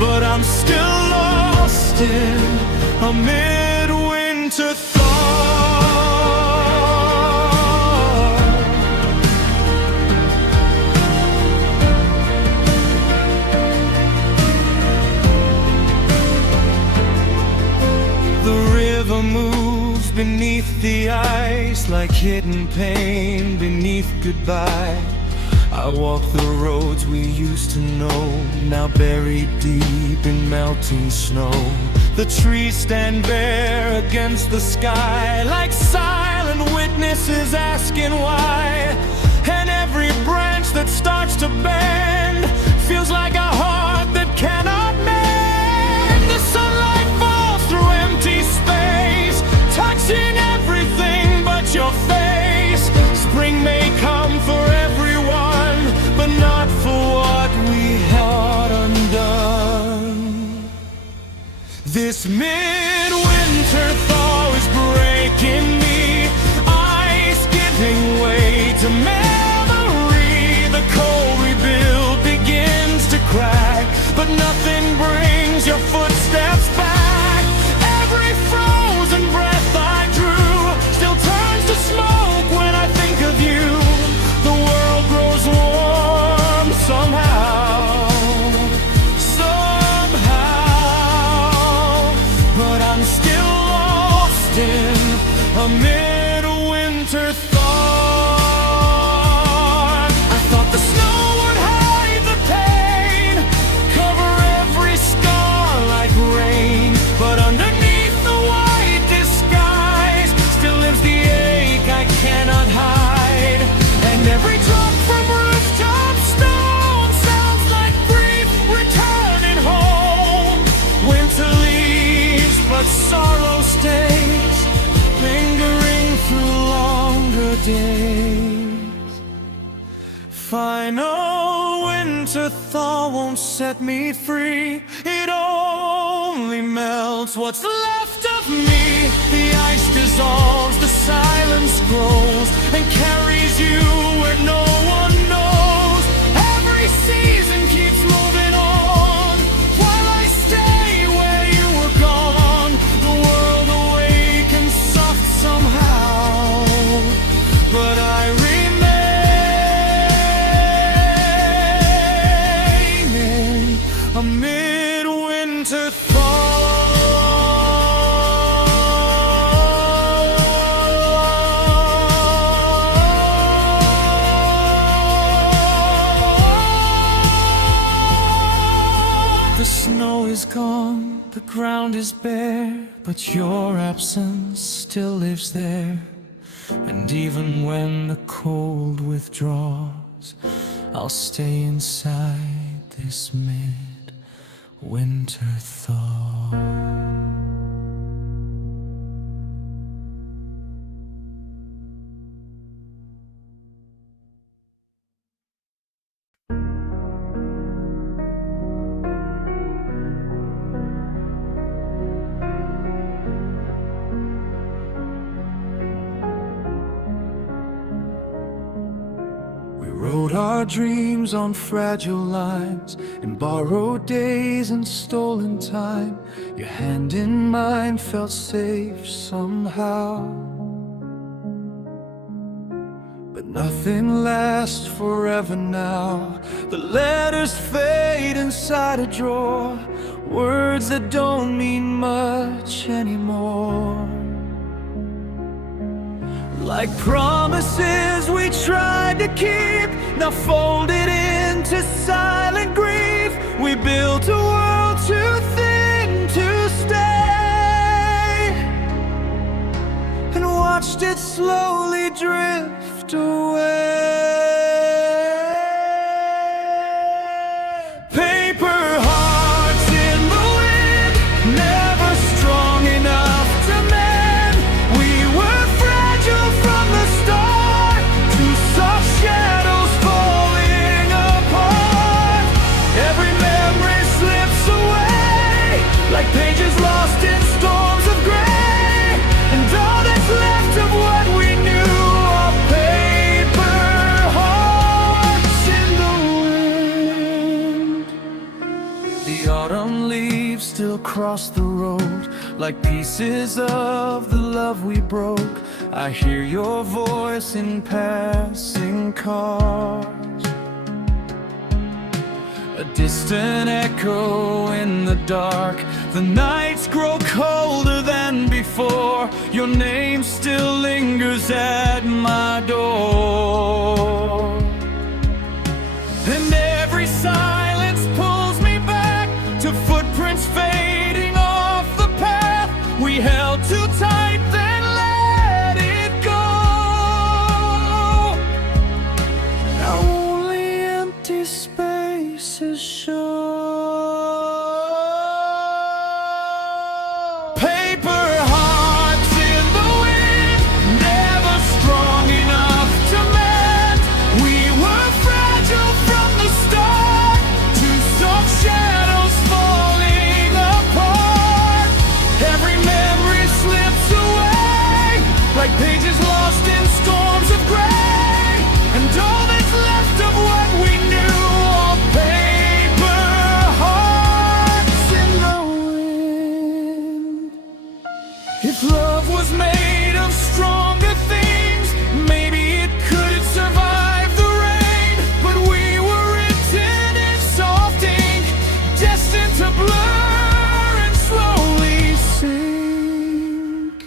but I'm still lost in a midwinter thaw. Moves beneath the ice like hidden pain beneath goodbye. I walk the roads we used to know, now buried deep in melting snow. The trees stand bare against the sky, like silent witnesses asking why. And every branch that starts to bend feels like a heart that cannot mend. The sunlight falls through empty space, touching everything but your face. Spring may come for everyone, but not for what we had undone. This midwinter thaw is breaking me, ice giving way to memory. The cold we built begins to crack, but nothing brings your footsteps back. Every frozen breath I drew still turns to smoke when I think of you. The world grows warm somehow, but I'm still lost in a midwinter thaw. I thought the snow would hide the pain, cover every scar like rain, but underneath the white disguise still lives the ache I cannot hide. And every drop from rooftop stone sounds like grief returning home. Winter leaves, but sorrow stays, lingering through longer days. final winter thaw won't set me free. It only melts what's left of me. The ice dissolves, the silence grows, and carries you where no one knows. Every season keeps moving on, while I stay where you were gone. The world awakens soft somehow, but I a midwinter thaw. The snow is gone, the ground is bare, but your absence still lives there. And even when the cold withdraws, I'll stay inside this midwinter thaw. Wrote our dreams on fragile lines, in borrowed days and stolen time. Your hand in mine felt safe somehow, but nothing lasts forever now. The letters fade inside a drawer, words that don't mean much anymore. Like promises we tried to keep, now folded into silent grief. We built a world too thin to stay, and watched it slowly drift away. Paper hearts in the wind, never strong enough to mend. We were fragile from the start, two soft shadows falling apart. Every memory slips away, like pages lost in storms of gray. And all that's left of what we knew are paper hearts in the wind. The autumn leaves still cross the road, like pieces of the love we broke. I hear your voice in passing cars, a distant echo in the dark. The nights grow colder than before, your name still lingers at my door. And every silence pulls me back to footprints fading off the path we held too tight, then let it go. Now only empty spaces show. Paper hearts in the wind, never strong enough to mend. We were fragile from the start, two soft shadows falling apart. Every memory slips away, like pages lost in storms of gray. And all that's left of what we knew are paper hearts in the wind. If love was made of stronger things, maybe it could survive the rain. But we were written in soft ink, destined to blur and slowly sink.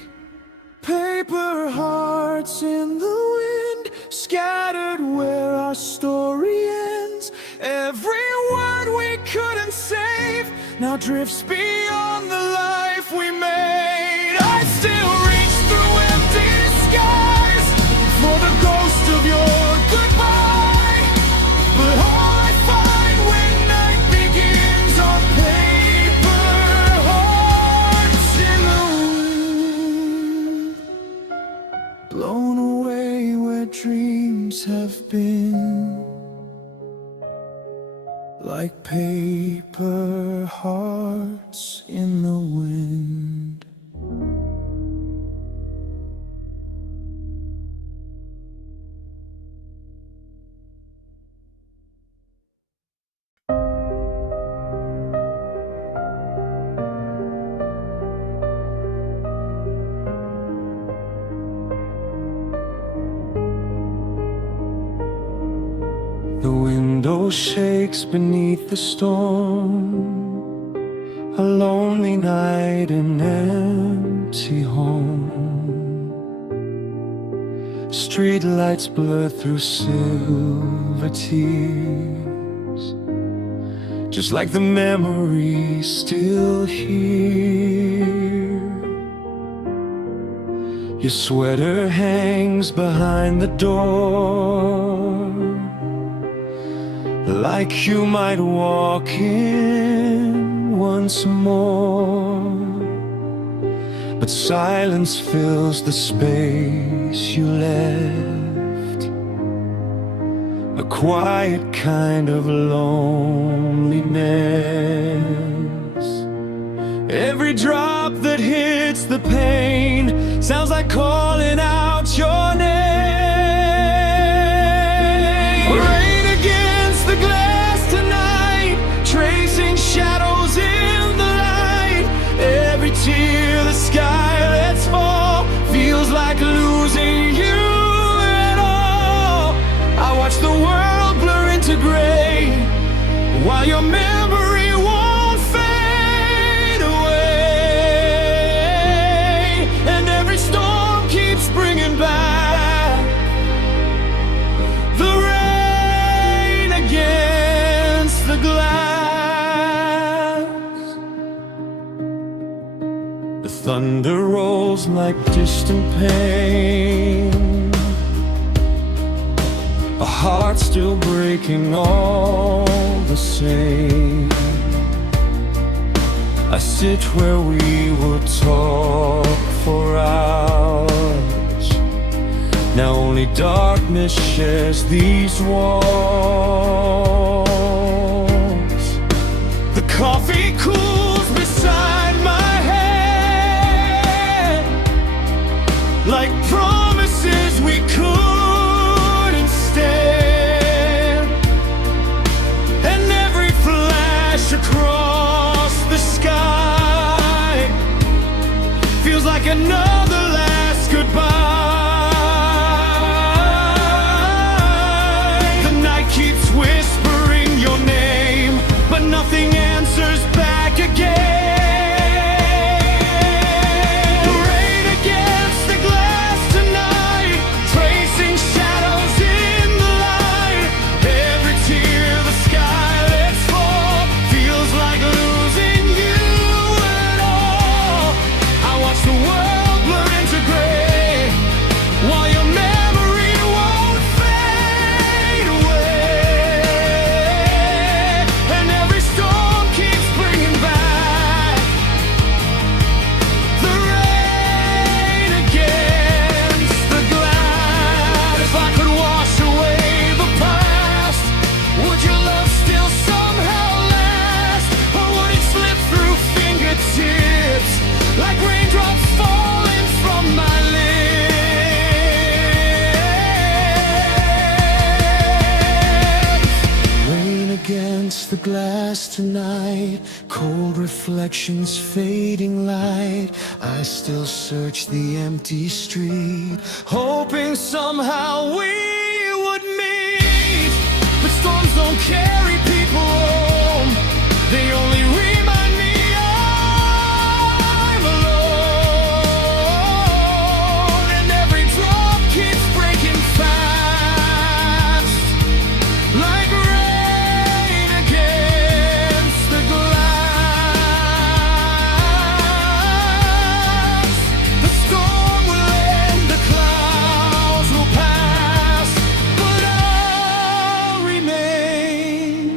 Paper hearts in the wind, scattered where our story ends. Every word we couldn't save now drifts beyond the life we made. I still reach through empty skies for the ghost of your goodbye, but all I find when night begins are paper hearts in the wind, blown away where dreams have been. like paper hearts in the wind. The window shakes beneath the storm, a lonely night, an empty home. Street lights blur through silver tears, just like the memory still here. Your sweater hangs behind the door, like you might walk in once more. But silence fills the space you left, a quiet kind of loneliness. Every drop that hits the pane sounds like calling out your name. Rain against the glass tonight, tracing shadows in the light. Every tear the sky lets fall feels like losing you at all. I watch the world blur into gray while your memory won't fade away, and every storm keeps bringing back the rain against the glass. The thunder rolls like distant pain, a heart still breaking all the same. I sit where we would talk for hours. Now only darkness shares these walls. The coffee cools beside my head, like promises we couldn't stand. And every flash across the sky feels like another last goodbye. The night keeps whispering your name, but nothing answers back again. Rain against the glass tonight, tracing shadows in the light. Every tear the sky lets fall feels like losing you at all. I watch the world blur into gray while your memory won't fade away, and every storm keeps bringing back the rain against the glass. If I could wash away the past, would your love still somehow last, or would it slip through fingertips like raindrops falling from my lips? Rain against the glass tonight, cold reflections fading light. I still search the empty street, hoping somehow we would meet. But storms don't carry people home, they only remind me I'm alone. And every drop keeps breaking fast, like rain against the glass. The storm will end, the clouds will pass, but I'll remain.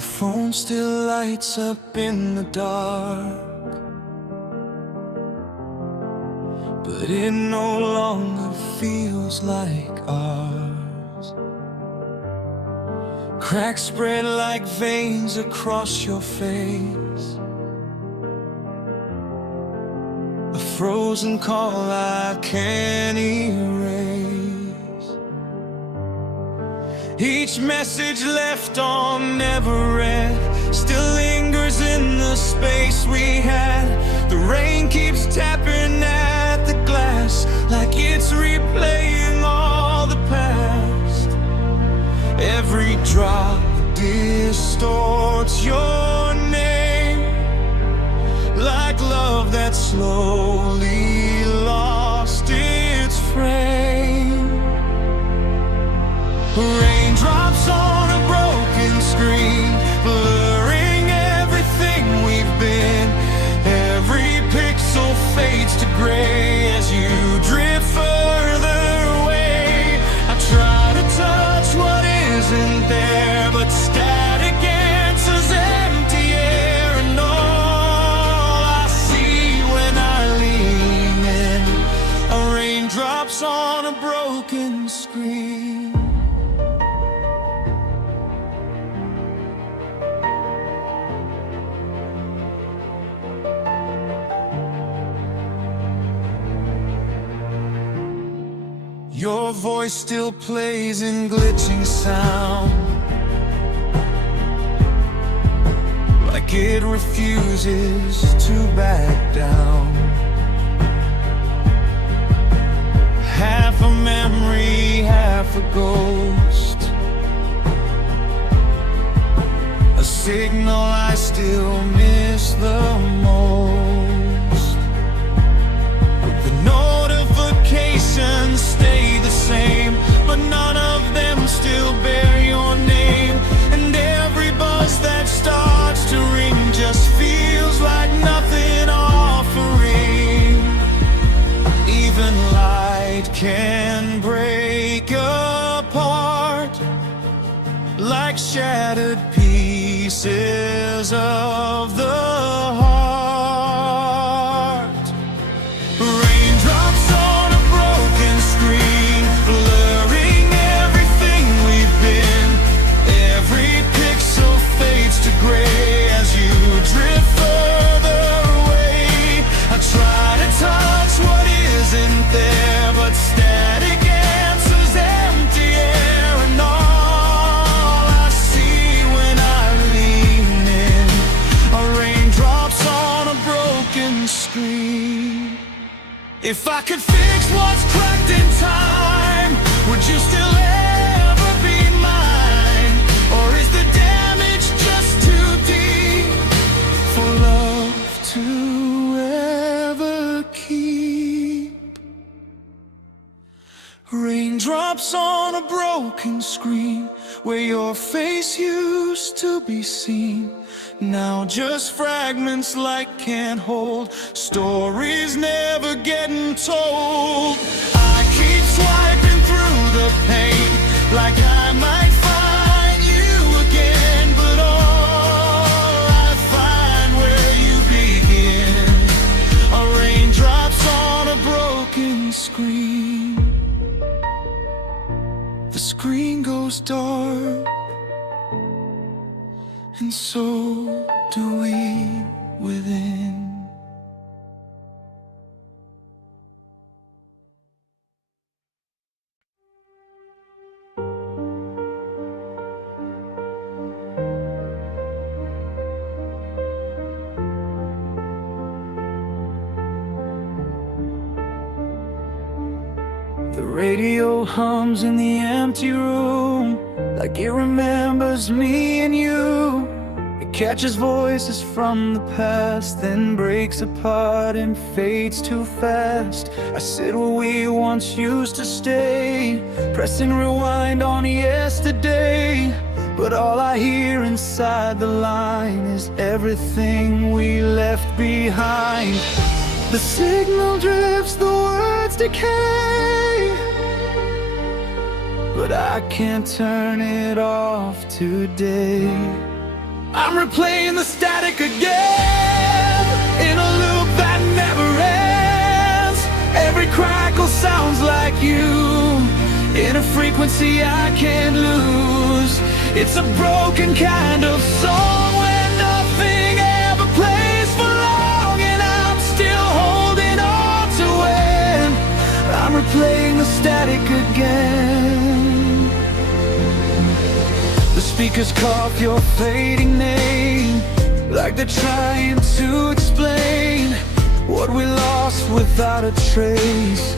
The phone still lights up in the dark, but it no longer feels like ours. Cracks spread like veins across your face, a frozen call I can't erase. Each message left on never read still lingers in the space we had. The rain keeps tapping at the glass like it's replaying all the past. Every drop distorts your name, like love that slowly lost its frame. Raindrops on a broken screen, blurring everything we've been. Every pixel fades to gray as you drift further away. I try to touch what isn't there, but static answers empty air. And all I see when I lean in are raindrops on a broken screen. Your voice still plays in glitching sound, like it refuses to back down. Half a memory, half a ghost, a signal I still miss the most. The notifications stay the same, but none of them still bear your name. And every buzz that starts to ring just feels like nothing offering. Even light can break apart like shattered pieces of the heart. Raindrops on a broken screen, blurring everything we've been. Every pixel fades to gray as you drift further away. I try to touch what isn't there, but static answers empty air. And all I see when I lean in are raindrops on a broken screen. If I could fix what's cracked in time, would you still ever be mine? Or is the damage just too deep for love to ever keep? Raindrops on a broken screen, where your face used to be seen, now just fragments light can't hold, stories never getting told. I keep swiping through the pain like I might find you again, but all I find where you begin are raindrops on a broken screen. The screen goes dark, and so do we within. The radio hums in the empty room, like it remembers me and you. It catches voices from the past, then breaks apart and fades too fast. I sit where we once used to stay, pressing rewind on yesterday. But all I hear inside the line is everything we left behind. The signal drifts, the words decay, but I can't turn it off today. I'm replaying the static again, in a loop that never ends. Every crackle sounds like you, in a frequency I can't lose. It's a broken kind of song where nothing ever plays for long, and I'm still holding on to when I'm replaying the static again. The speakers cough your fading name, like they're trying to explain what we lost without a trace.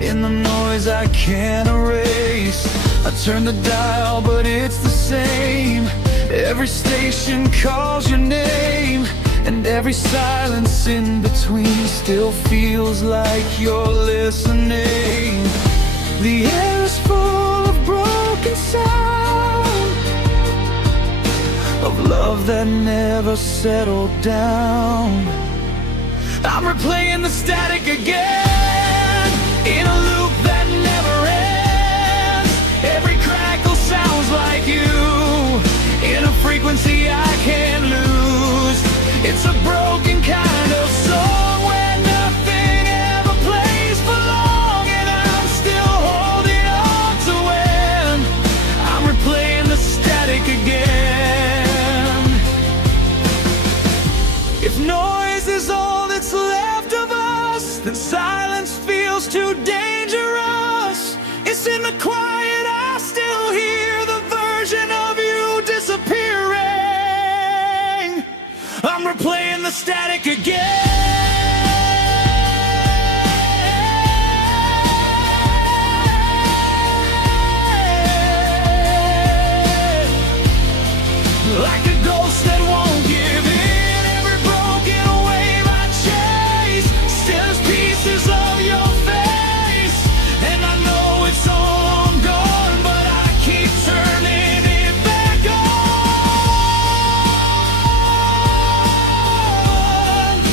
In the noise I can't erase, I turn the dial but it's the same. Every station calls your name, and every silence in between still feels like you're listening. The air is full of broken sound, of love that never settled down. I'm replaying the static again, in a loop that never ends. Every crackle sounds like you, in a frequency I can't lose. It's a broken kind of song where nothing ever plays for long, and I'm still holding on to when I'm replaying the static again. If noise is all that's left of us, then silence feels too dangerous. It's in the quiet I still hear the version of you disappearing. I'm replaying the static again. Like a ghost that won't give in. Every broken wave I chase still has pieces of your face, and I know it's all gone, but I keep turning it back on,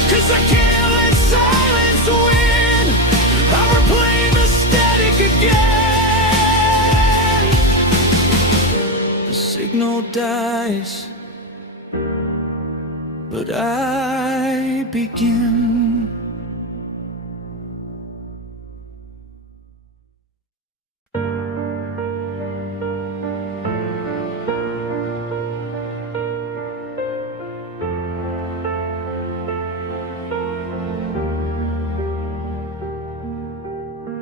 'cause I can't let silence win. I'm replaying the static again. The signal dies, but I begin.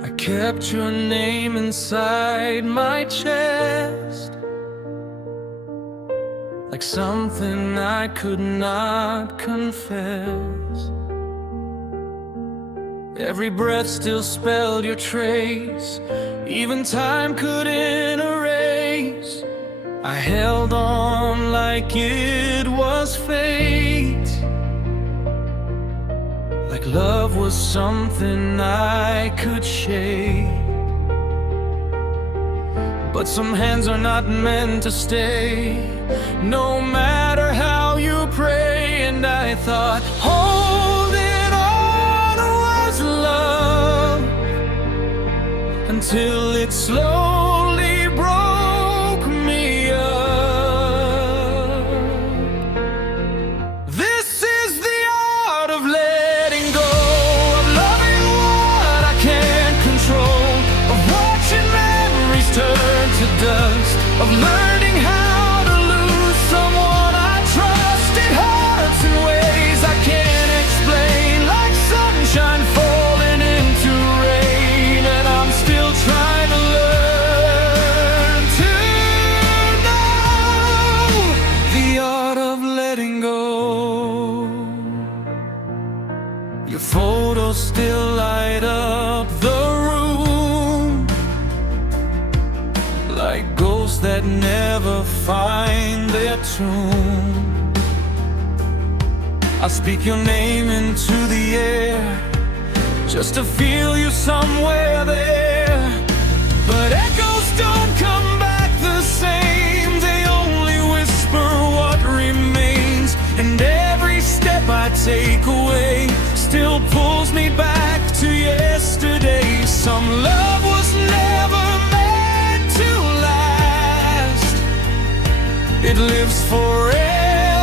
I kept your name inside my chest, like something I could not confess. Every breath still spelled your trace, even time couldn't erase. I held on like it was fate, like love was something I could shake. But some hands are not meant to stay, no matter how you pray. And I thought holding on was love, until it slowly broke me up. This is the art of letting go, of loving what I can't control, of watching memories turn to dust, of learning how to lose someone I trust. It hurts in ways I can't explain, like sunshine falling into rain, and I'm still trying to learn to know the art of letting go. Your photos still light up the room, like ghosts that never find their tomb. I speak your name into the air, just to feel you somewhere there. But echoes don't come back the same, they only whisper what remains. And every step I take away still pulls me back to yesterday. Some love was never meant to last, it lives forever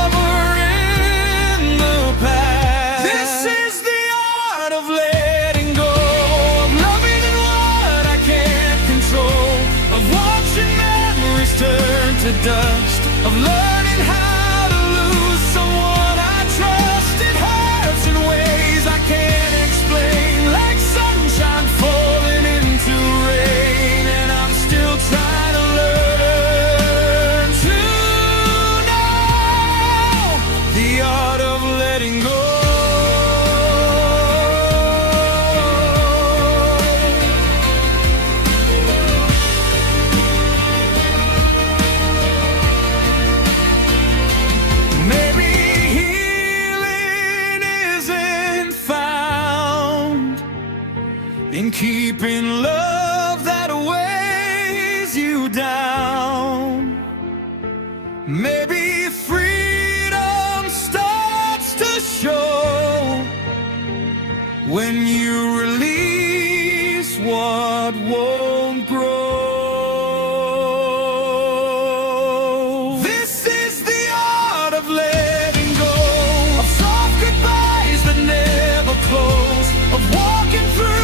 the dust of learning how to lose someone I trust. It hurts in ways I can't explain, like sunshine falling into rain, and I'm still trying to learn to know the art of letting go. In keeping love that weighs you down, maybe freedom starts to show when you release what won't grow. This is the art of letting go, of soft goodbyes that never close, of walking through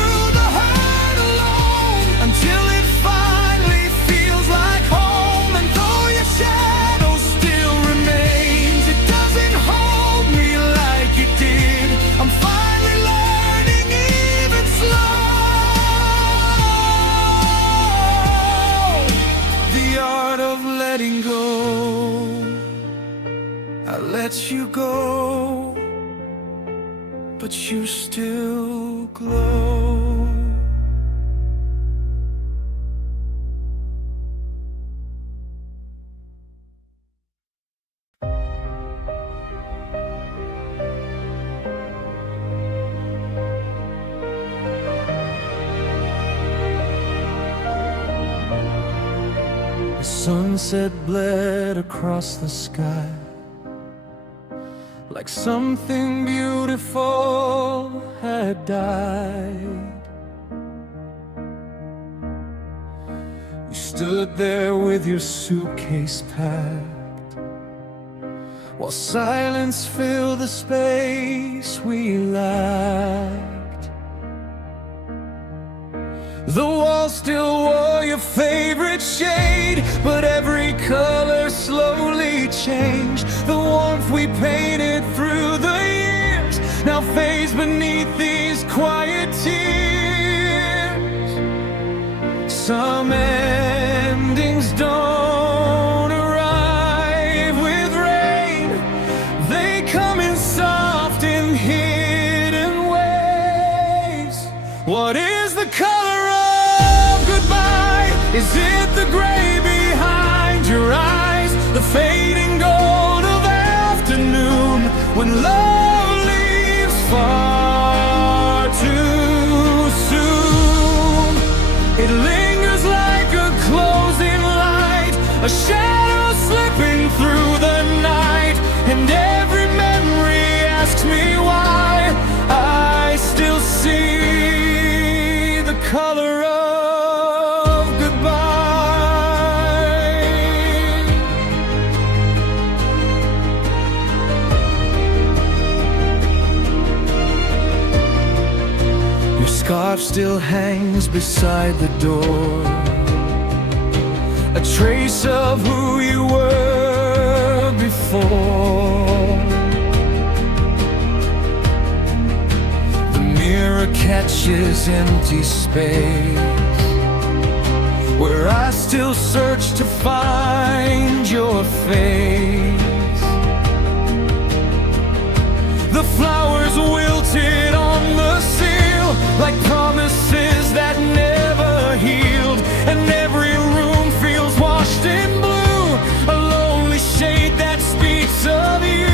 until it finally feels like home. And though your shadow still remains, it doesn't hold me like it did. I'm finally learning, even slow, the art of letting go. I let you go, but you still glow. Sunset bled across the sky, like something beautiful had died. You stood there with your suitcase packed, while silence filled the space we lacked. The wall still wore your favorite shade, but every color slowly changed. The warmth we painted through the years now fades beneath these quiet tears. Some endings don't arrive with rain, they come in soft and hidden ways. What is the color? Is it the gray behind your eyes, the fading gold of afternoon, when love leaves far too soon? It lingers like a closing light, a shadow slipping through the night, and every memory asks me why I still see the color of scarf still hangs beside the door, a trace of who you were before. The mirror catches empty space, where I still search to find your face. The flowers wilted on the sill, like promises that never healed, and every room feels washed in blue, a lonely shade that speaks of you.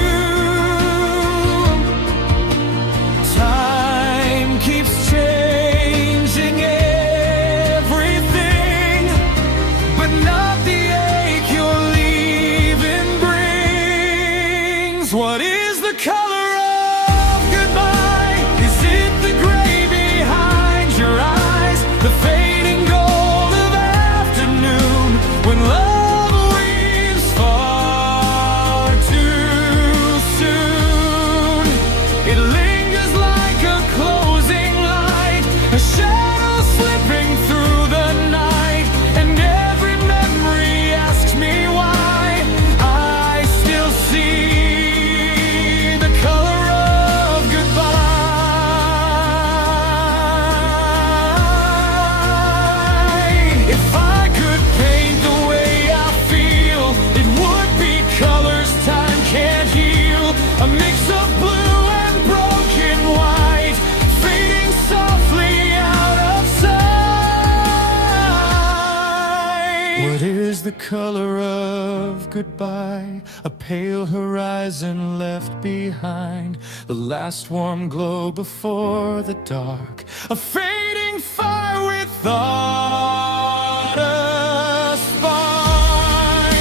Time keeps changing everything, but not the ache your leaving brings. What is the color? The is the color of goodbye, a pale horizon left behind, the last warm glow before the dark, a fading fire without a spark.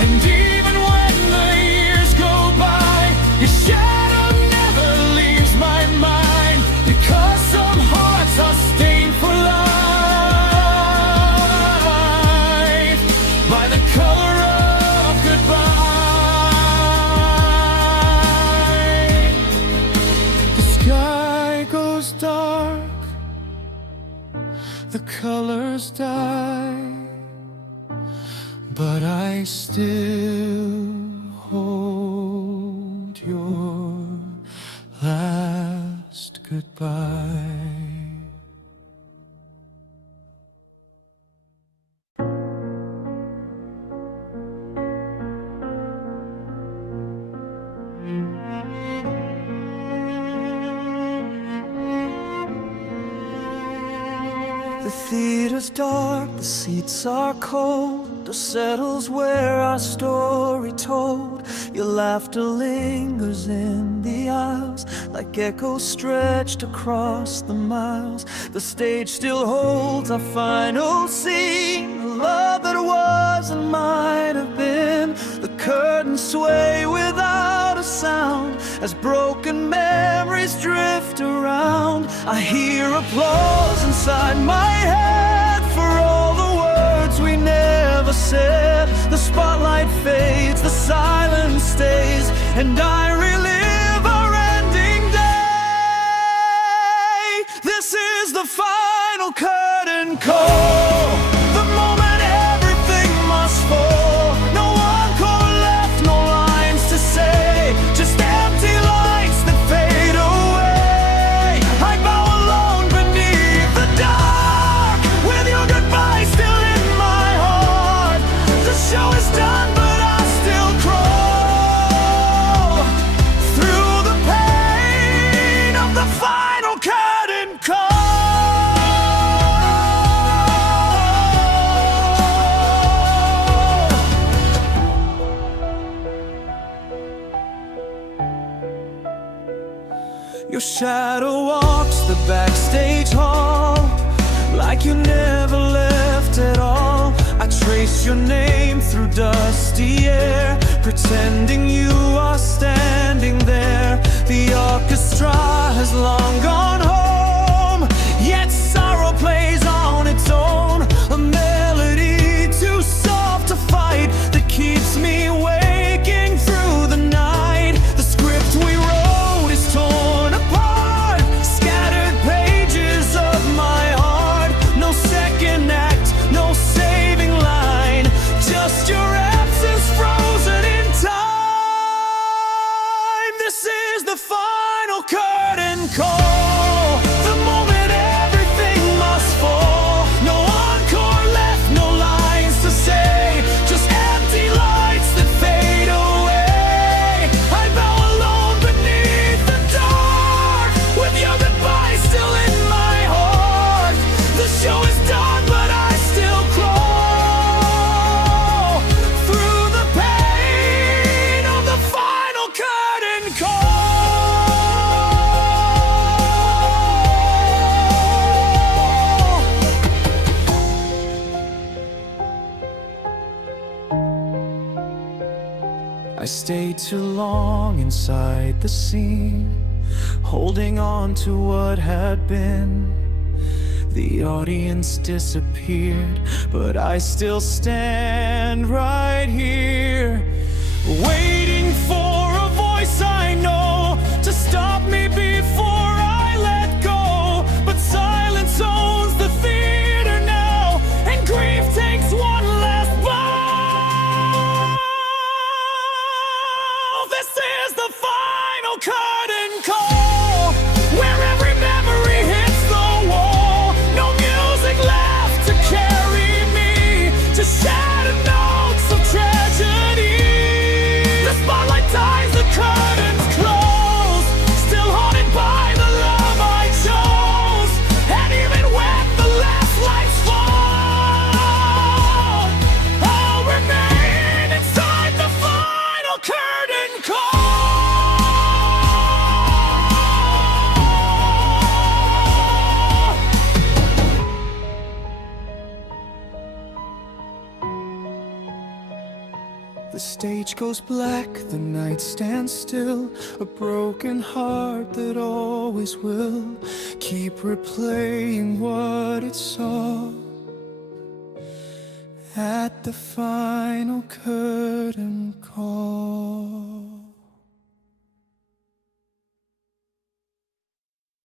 And even when the years go by, your shadow never leaves my mind, because some hearts are stained for life by the color of goodbye. The sky goes dark, the colors die, but I still hold your last goodbye. The theater's dark, the seats are cold, dust settles where our story told. Your laughter lingers in the aisles, like echoes stretched across the miles. The stage still holds our final scene, the love that was and might have been. The curtains sway without a sound as broken memories drift around. I hear applause inside my head for all the words we never said. The spotlight fades, the silence stays, and I relive our ending day. This is the final curtain call, the moment everything must fall. No encore left, no lines to say, just empty lights that fade away. I bow alone beneath the dark, with your goodbye still in my heart. The show is done, but I still crawl through the pain of the final curtain call. Your shadow walks the backstage hall, like you never left at all. I trace your name through dusty air, pretending you are standing there. The orchestra has long gone home, yet sorrow plays on its own. A melody too soft to fight, that keeps me waking through the night. The script we wrote is torn apart, scattered pages of my heart. No second act, no saving line, just your absence frozen in time. This is the final curtain call, the moment everything must fall. No encore left, no lines to say, just empty lights that fade away. I bow alone beneath the dark, with your goodbye still in my heart. The show is done, but I still crawl through the pain of the final curtain call. I stayed too long inside the scene, holding on to what had been. The audience disappeared, but I still stand right here, waiting for a voice I know to stop me before I let go. But silence owns the theater now, and grief takes one last bow. This is the final curtain call, where every memory hits the wall. No music left to carry me to shattered notes of tragedy. The The stage goes black, the night stands still. A broken heart that always will keep replaying what it saw. At the final curtain call.